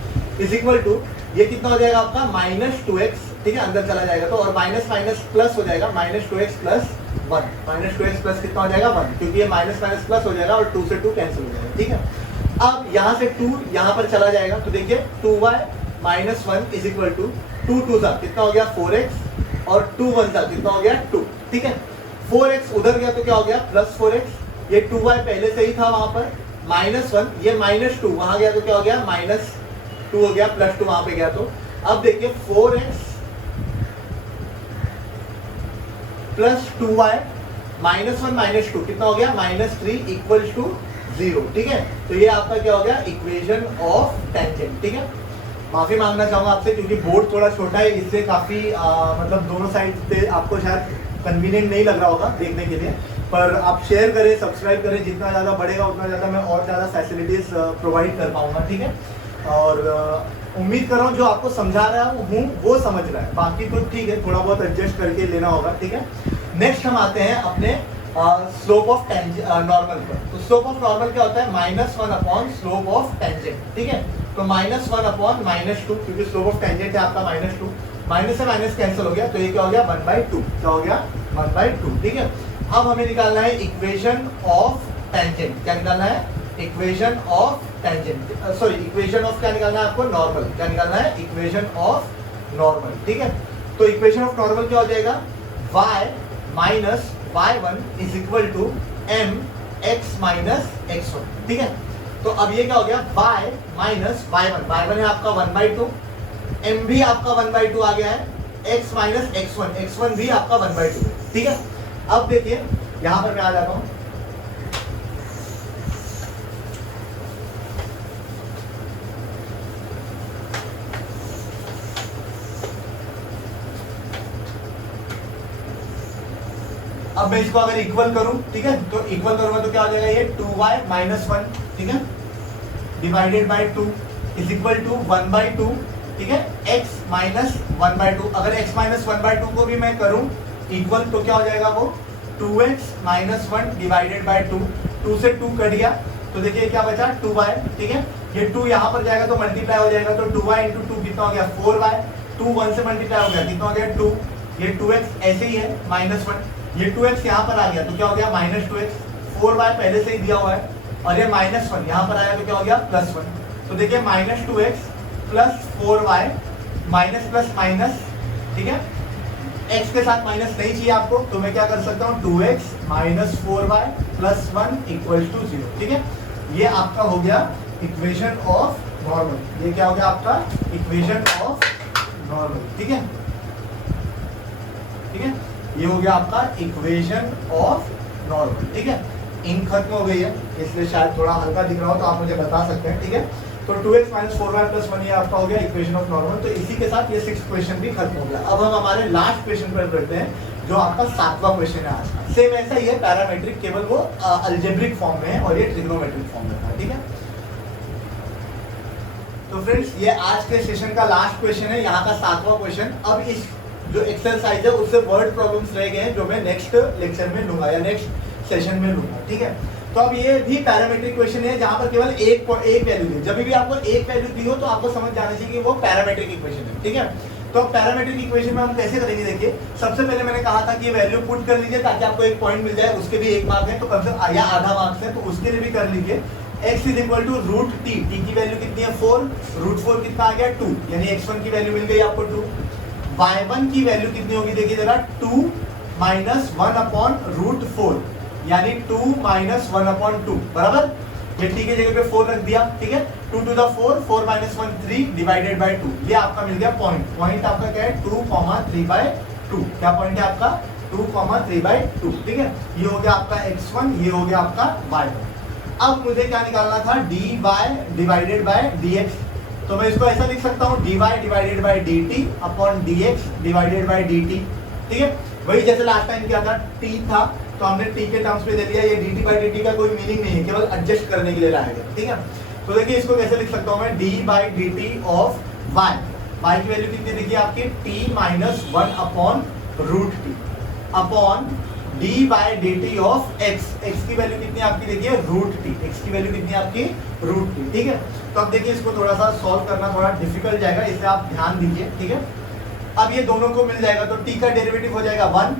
इज इक्वल टू ये कितना हो जाएगा आपका -2x, ठीक है, अंदर चला जाएगा तो, और माइनस माइनस प्लस हो जाएगा -2x प्लस 1, -2x प्लस कितना हो जाएगा 1, क्योंकि ये माइनस माइनस प्लस हो जाएगा और 2 से 2 कैंसिल हो जाएगा, ठीक है। अब यहाँ से 2 यहाँ पर चला जाएगा तो देखिए 2y minus 1 is equal to 2 2 सा कितना हो गया 4x और 2 1 सा कितना हो गया 2, ठीक है। 4x उधर गया तो क्या हो गया +4x, ये 2y पहले से ही था वहां पर, -1 ये -2 वहां गया तो क्या हो गया -2 हो गया, +2 वहां पे गया तो, अब देखिए 4x प्लस 2y -1 -2 कितना हो गया -3 इक्वल टू 0, ठीक है। तो ये आपका क्या हो गया इक्वेशन ऑफ टेंजेंट, ठीक है। माफी मांगना चाहूंगा आपसे क्योंकि बोर्ड थोड़ा छोटा है, इससे काफी मतलब दोनों साइड पे आपको शायद कन्वीनियंट नहीं लग रहा होगा देखने के लिए, पर आप शेयर करें, सब्सक्राइब करें, जितना ज़्यादा बढ़ेगा उतना ज़्यादा मैं और ज़्यादा फैसिलिटीज़ प्रोवाइड कर पाऊंगा, ठीक है। और उम्मीद कर रहा हूँ जो आपको समझा रहा हूँ वो समझ रहा है, बाकी तो ठीक है थोड़ा बहुत एडजस्ट करके लेना होगा, ठीक है। नेक्स्ट हम आते हैं अपने स्लोप ऑफ नॉर्मल पर। तो स्लोप ऑफ नॉर्मल क्या होता है -1 अपॉन स्लोप ऑफ टेंजेंट, ठीक है। तो -1 अपॉन -2, क्योंकि स्लोप ऑफ टेंजेंट है आपका -2, माइनस से माइनस कैंसिल हो गया तो ये क्या हो गया 1/2, क्या हो गया 1/2, ठीक है। अब हमें निकालना है इक्वेशन ऑफ टेंजेंट, क्या निकालना है equation of tangent, sorry equation of क्या निकालना है आपको नॉर्मल, क्या निकालना है इक्वेशन ऑफ नॉर्मल, ठीक है। तो इक्वेशन ऑफ नॉर्मल क्या हो जाएगा y minus y1 is equal to mx minus x1, ठीक है। तो अब ये क्या हो गया y माइनस y1 है आपका 1/2, m भी आपका 1/2 आ गया है, x माइनस x1 भी आपका 1/2, ठीक है। अब देखिए यहां पर मैं आ जाता हूं, अब मैं इसको अगर इक्वल करूं, ठीक है, तो इक्वल करूंगा तो क्या हो जाएगा, ये 2y माइनस 1, ठीक है, divided by 2 is equal to 1/2, ठीक है, x माइनस 1/2। अगर x माइनस 1/2 को भी मैं करूं इक्वल तो क्या हो जाएगा वो 2x माइनस 1 डिवाइडेड बाई 2, 2 से 2 कट गया तो देखिए क्या बचा 2y, ठीक है, ये 2 यहाँ पर जाएगा तो मल्टीप्लाई हो जाएगा, तो 2y इंटू 2 कितना हो गया 4y, 2 1 से मल्टीप्लाई हो गया कितना हो गया 2, ये 2x ऐसे ही है माइनस 1, ये 2x यहाँ पर आ गया तो क्या हो गया माइनस 2x, 4y पहले से ही दिया हुआ है और ये माइनस 1 यहाँ पर आया तो क्या हो गया प्लस 1, तो देखिए minus 2x plus 4y minus plus minus, ठीक है, x के साथ माइनस नहीं चाहिए आपको तो मैं क्या कर सकता हूँ 2x minus 4y plus 1 equal to 0, ठीक है, ये आपका हो गया इक्वेशन ऑफ नॉर्मल, ये क्या हो गया आपका इक्वेशन ऑफ नॉर्मल, ठीक है, ठीक है, ये हो गया आपका इक्वेशन ऑफ नॉर्मल, ठीक है, इंक खत्म हो गई है इसलिए शायद थोड़ा हल्का दिख रहा हो तो आप मुझे बता सकते हैं, ठीक है, तो 2x माइनस 4y प्लस 1 ये आपका हो गया इक्वेशन ऑफ नॉर्मल। तो इसी के साथ ये 6th क्वेश्चन भी खत्म हो गया। अब हम हमारे लास्ट क्वेश्चन पर बढ़ते हैं जो आपका 7वां क्वेश्चन है आज का। सेम ऐसा ही है पैरामेट्रिक, केवल वो अलजेब्रिक फॉर्म में है और ये ट्रिग्नोमेट्रिक फॉर्म में था, ठीक है। तो फ्रेंड्स ये आज के सेशन का लास्ट क्वेश्चन है, यहाँ का 7वां क्वेश्चन। अब इस जो एक्सरसाइज है उससे वर्ड प्रॉब्लम्स रह गए हैं जो मैं नेक्स्ट लेक्चर में लूंगा या नेक्स्ट सेशन में लूंगा, ठीक है। तो अब ये भी पैरामेट्रिक क्वेश्चन है जहां पर केवल एक वैल्यू दी, जब भी आपको एक वैल्यू दी हो तो आपको समझ जाना चाहिए कि वो पैरामेट्रिक इक्वेशन है, ठीक है। तो अब पैरामेट्रिक इक्वेशन में हम कैसे करेंगे, देखिए सबसे पहले मैंने कहा था कि ये वैल्यू पुट कर लीजिए ताकि आपको एक पॉइंट मिल जाए, उसके भी 1 मार्क है तो कम से या आधा मार्क्स है तो उसके लिए भी कर लीजिए। x is equal to root t, t की वैल्यू कितनी है 4, रूट 4 कितना आ गया 2, यानी x1 की वैल्यू मिल गई आपको 2, y1 की वैल्यू कितनी होगी देखिए जरा 2 माइनस 1 अपॉन रूट 4 यानी 2 माइनस 1 अपॉन 2 बराबर, ये टी के जगह पे 4 रख दिया, ठीक है, 2 to the 4, 4 minus 1 3 divided by 2, ये आपका मिल गया पॉइंट। पॉइंट आपका क्या है 2,3/2, क्या पॉइंट है आपका 2,3/2, ठीक है, ये हो गया आपका x1, ये हो गया आपका y1। अब मुझे क्या निकालना था dy डिवाइडेड बाय dx, तो मैं इसको ऐसा लिख सकता हूँ dy divided by dt upon dx divided by dt, ठीक है, वही जैसे लास्ट टाइम क्या था t था तो हमने t के टर्म्स में दे दिया, ये dt बाय dt का कोई मीनिंग नहीं है, केवल एडजस्ट करने के लिए लाया गया, ठीक है। तो देखिए इसको कैसे लिख सकता हूँ मैं d by dt of y, y की वैल्यू कितनी देखिए आपकी t minus 1 upon root t upon d by dt of x, x की वैल्यू कितनी आपकी देखिए रूट टी, x की वैल्यू कितनी आपकी रूट टी, ठीक है। तो अब देखिए इसको थोड़ा सा सॉल्व करना थोड़ा डिफिकल्ट जाएगा, इससे आप ध्यान दीजिए, ठीक है। अब ये दोनों को मिल जाएगा तो t का डेरिवेटिव हो जाएगा 1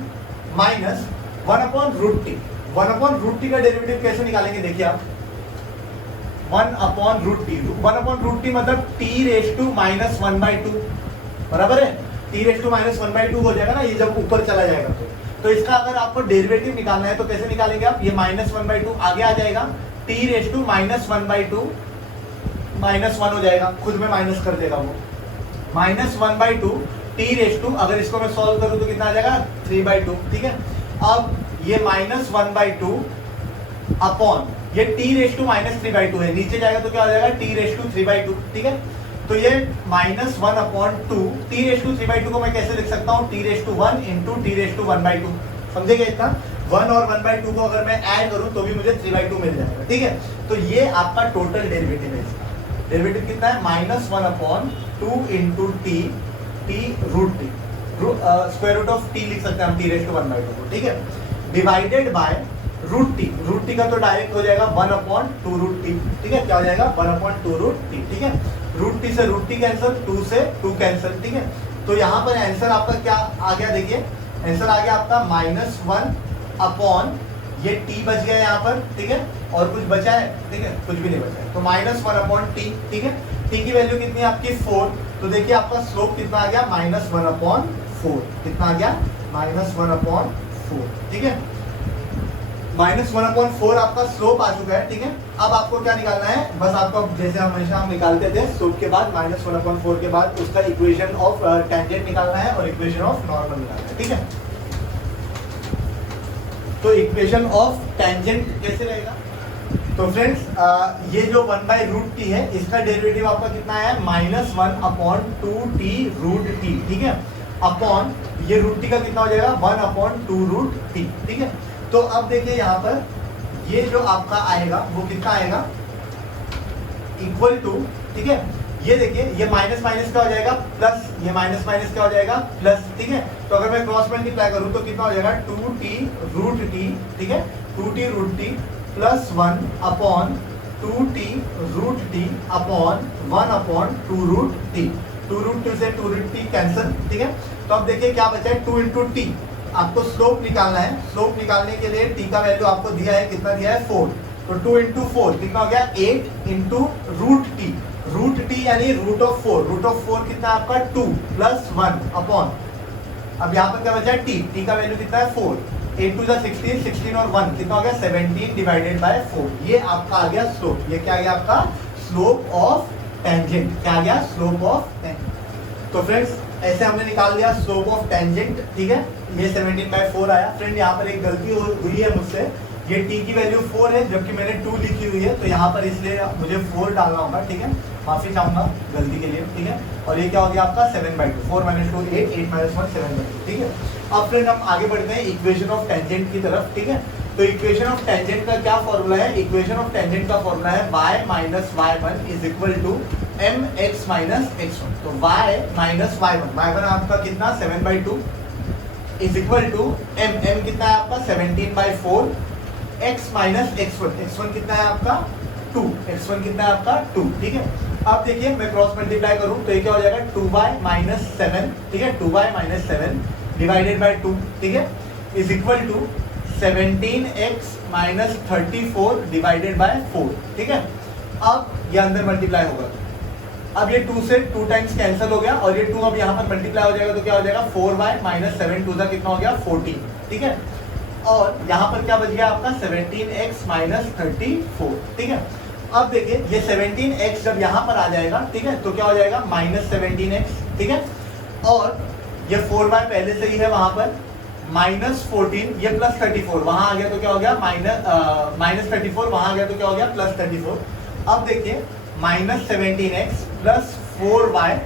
minus 1 upon root t, 1 upon root t का डेरिवेटिव कैसे निकालेंगे देखिए आप 1 upon root t, 1 upon root t मतलब t रेज टू माइनस 1/2 बराबर है, t रेज टू माइनस 1/2 हो जाएगा ना ये जब ऊपर चला जाएगा तो इसका अगर आपको डेरिवेटिव निकालना है तो कैसे निकालेंगे आप, ये माइनस 1/2 आगे आ जाएगा, t raise to minus 1/2 minus 1 हो जाएगा, खुद में माइनस कर देगा वो, माइनस 1/2 t रेज टू, अगर इसको मैं सॉल्व करूं तो कितना आ जाएगा 3/2, ठीक है। अब ये माइनस 1/2 अपॉन ये t रेज टू माइनस 3/2 है, नीचे जाएगा तो क्या हो जाएगा t रेज टू 3/2, ठीक है। तो ये minus 1 upon 2, t raise to 3/2 को मैं कैसे लिख सकता हूँ t raise to 1 into t raise to 1/2, समझेगा इतना, 1 और 1/2 को अगर मैं ऐड करूँ तो भी मुझे 3/2 मिल जाएगा, ठीक है। तो ये आपका टोटल डेरिवेटिव है, इसका डेरिवेटिव कितना है minus 1 upon 2 into t root t, square root of t लिख सकते हैं हम t रेज टू 1/2 को, ठीक है, डिवाइडेड बाय रूट टी का तो डायरेक्ट हो जाएगा 1 अपॉन 2 रूट टी, ठीक है, क्या हो जाएगा 1 अपॉन 2 रूट टी, ठीक है, रूट टी से रूट टी कैंसिल, 2 से 2 कैंसिल, ठीक है। तो यहाँ पर आंसर आपका क्या आ गया देखिए, आंसर आ गया आपका माइनस 1 अपॉन ये t बच गया यहाँ पर, ठीक है, और कुछ बचा है, ठीक है, कुछ भी नहीं बचा है, तो माइनस 1 अपॉन टी, ठीक है, t की वैल्यू कितनी है आपकी 4, तो देखिए आपका स्लोप कितना आ गया माइनस 1 अपॉन 4, कितना आ गया माइनस 1 अपॉन 4, ठीक है, माइनस 1 अपॉन 4 आपका स्लोप आ चुका है, ठीक है। अब आपको क्या निकालना है, बस आपको जैसे हमेशा हम निकालते थे स्लोप के बाद माइनस 1 अपॉन 4 के बाद उसका इक्वेशन ऑफ टेंजेंट निकालना है और इक्वेशन ऑफ नॉर्मल निकालना है, ठीक है। तो इक्वेशन ऑफ टेंजेंट कैसे रहेगा, तो फ्रेंड्स ये जो 1/√t है इसका डेरिवेटिव आपका कितना है minus 1 upon 2t root T, ठीक है, अपॉन ये रूट टी का कितना हो जाएगा 1/2√t, ठीक है। तो अब देखिए यहाँ पर ये जो आपका आएगा वो कितना आएगा, इक्वल टू, ठीक है। ये देखिए ये माइनस माइनस क्या हो जाएगा प्लस, ये माइनस माइनस क्या हो जाएगा प्लस, ठीक है। तो अगर मैं क्रॉस मल्टीप्लाई करूं तो कितना हो जाएगा 2t√t, ठीक है, 2t√t plus 1/2t√t upon 1/2√t, 2√2 से 2√t कैंसिल, ठीक है। तो अब देखिए क्या बचा है 2 × t, आपको स्लोप निकालना है। स्लोप निकालने के लिए t का वैल्यू आपको दिया है, कितना दिया है 4, तो 2 × 4 कितना हो गया 8 × √t यानी √4 कितना है आपका 2 प्लस 1 अपॉन, अब यहाँ पर क्या बचा है t का वैल्यू कितना है 4, 8 2 16, 16 और 1 कितना हो गया 17 डिवाइडेड बाय 4, ये आपका आ गया स्लोप। ये क्या आ गया आपका स्लोप ऑफ टेंजेंट, क्या आ गया स्लोप ऑफ टेंजेंट। तो फ्रेंड्स ऐसे हमने निकाल लिया स्लोप ऑफ टेंजेंट, ठीक है। ये 17/4 आया। फ्रेंड यहाँ पर एक गलती हुई है मुझसे, ये t की वैल्यू 4 है जबकि मैंने 2 लिखी हुई है, तो यहाँ पर इसलिए मुझे 4 डालना होगा, ठीक है। माफी चाहूंगा गलती के लिए, ठीक है। और ये क्या हो गया आपका 7/2, 4 - 2 8, 8 - 1 7/2, ठीक है। अब फ्रेंड हम आगे बढ़ते हैं इक्वेशन ऑफ टेंजेंट की तरफ, ठीक है। तो इक्वेशन ऑफ टेंजेंट का क्या फॉर्मूला है, इक्वेशन ऑफ टेंजेंट का फॉर्मूला है y - y1 = mx - x1। तो y - y1 आपका कितना 7/2 = m कितना है आपका 17/4, x - x1 कितना है आपका 2, x1 कितना है आपका 2, ठीक है। अब देखिए मैं क्रॉस मल्टीप्लाई करूं तो ये क्या हो जाएगा 2y - 7, ठीक है, 2y - 7 डिवाइडेड बाय 2, ठीक है, = 17x - 34 डिवाइडेड बाय 4, ठीक है। अब ये अंदर मल्टीप्लाई होगा, अब ये 2 से 2 टाइम्स कैंसिल हो गया और ये 2 अब यहाँ पर मल्टीप्लाई हो जाएगा तो क्या हो जाएगा 4y - 7 2 कितना हो गया 14, ठीक है। और यहाँ पर क्या बच गया आपका 17x - 34, ठीक है। अब देखिए ये 17x जब यहाँ पर आ जाएगा, ठीक है, तो क्या हो जाएगा -17x, ठीक है। और ये 4y पहले से ही है वहां पर, -14 ये +34 वहां आ गया तो क्या हो गया -34 वहां आ गया तो क्या हो गया +34। अब देखिए -17x + 4y,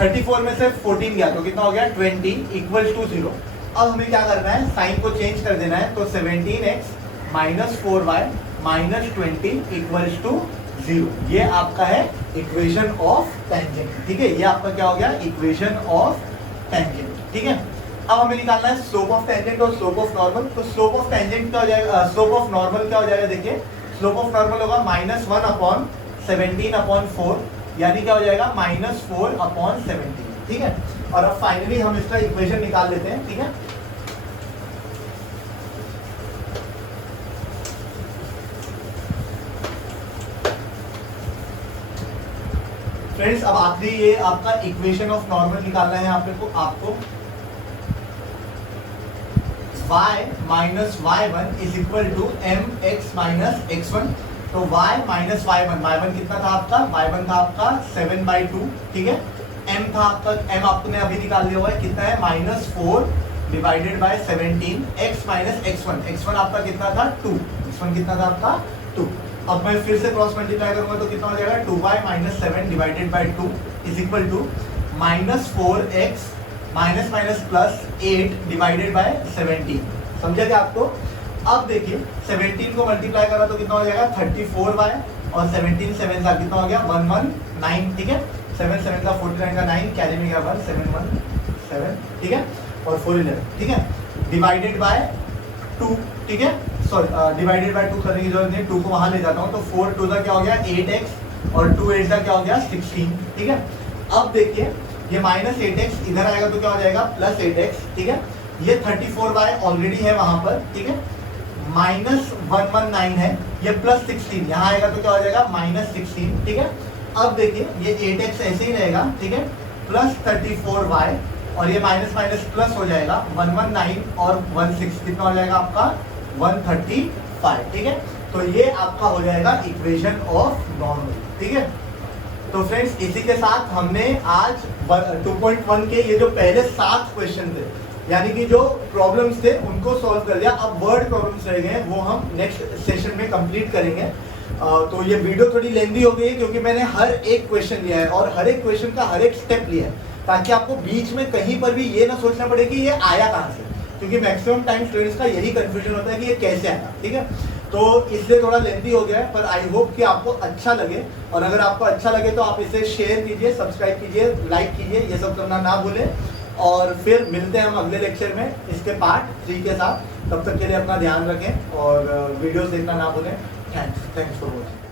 34 में से 14 गया तो कितना हो गया 20 = 0। अब हमें क्या करना है, साइन को चेंज कर देना है, तो 17x - 4y - 20 = 0। ये आपका है इक्वेशन ऑफ टेंजेंट, ठीक है। ये आपका क्या हो गया इक्वेशन ऑफ टेंजेंट, ठीक है। अब हमें निकालना है स्लोप ऑफ टेंजेंट और स्लोप ऑफ नॉर्मल। तो स्लोप ऑफ टेंजेंट क्या हो जाएगा, स्लोप ऑफ नॉर्मल क्या हो जाएगा, देखिए स्लोप ऑफ नॉर्मल होगा -1/17/4, यानी क्या हो जाएगा -4/17, ठीक है। और अब फाइनली हम इसका इक्वेशन निकाल लेते हैं, ठीक है। फ्रेंड्स अब आखिरी ये आपका इक्वेशन ऑफ नॉर्मल निकालना है आपको y - y1 = mx - x1। तो y - y1 कितना था आपका, y1 था आपका 7/2, ठीक है। m था आपका, m आपने अभी निकाल लिया हुआ है, कितना है -4 डिवाइडेड बाय 17, x - x1 आपका कितना था 2, x1 कितना था आपका 2। अब मैं फिर से क्रॉस मल्टीप्लाई करूंगा तो कितना हो जाएगा 2y - 7 divided by 2 = -4x +8 divided by 17। समझा क्या आपको। अब देखिए 17 को मल्टीप्लाई करा तो कितना हो जाएगा 34y और 17 7 का कितना हो गया 119, ठीक है। 7 7 का 49 का 9 कैरी में गया 1 717, ठीक है, और 4 11, ठीक है, डिवाइडेड बाय 2, ठीक है। सॉरी डिवाइडेड बाय 2 करने की जरूरत नहीं, 2 को वहां ले जाता हूं तो 4 2 का क्या हो गया 8x और 2 8 का क्या हो गया 16, ठीक है। अब देखिए ये -8x इधर आएगा तो क्या हो जाएगा +8x, ठीक है। ये 34y ऑलरेडी है वहां पर, ठीक है, -119 है, ये +16 यहाँ आएगा तो क्या हो जाएगा -16, ठीक है। अब देखिए ये 8x ऐसे ही रहेगा, ठीक है, +34y और ये माइनस माइनस प्लस हो जाएगा 119 और 16 कितना हो जाएगा आपका 135, ठीक है। तो ये आपका हो जाएगा इक्वेशन ऑफ नॉर्मल, ठीक है। तो फ्रेंड्स इसी के साथ हमने आज 2.1 के ये जो पहले 7 क्वेश्चन थे यानी कि जो प्रॉब्लम्स थे उनको सॉल्व कर लिया। अब वर्ड प्रॉब्लम्स रह गए वो हम नेक्स्ट सेशन में कंप्लीट करेंगे। तो ये वीडियो थोड़ी लेंदी हो गई है क्योंकि मैंने हर एक क्वेश्चन लिया है और हर एक क्वेश्चन का हर एक स्टेप लिया है। ताकि आपको बीच में कहीं पर भी ये ना सोचना पड़े कि ये आया कहाँ से, क्योंकि मैक्सिमम टाइम स्टूडेंट्स का यही कंफ्यूजन होता है कि ये कैसे आया, ठीक है। तो इसलिए थोड़ा लेंथी हो गया है, पर आई होप कि आपको अच्छा लगे, और अगर आपको अच्छा लगे तो आप इसे शेयर कीजिए, सब्सक्राइब कीजिए, लाइक कीजिए, ये सब करना ना भूलें। और फिर मिलते हैं हम अगले लेक्चर में इसके पार्ट 3 के साथ। तब तक के लिए अपना ध्यान रखें और वीडियोस देखना ना भूलें। Thanks for watching.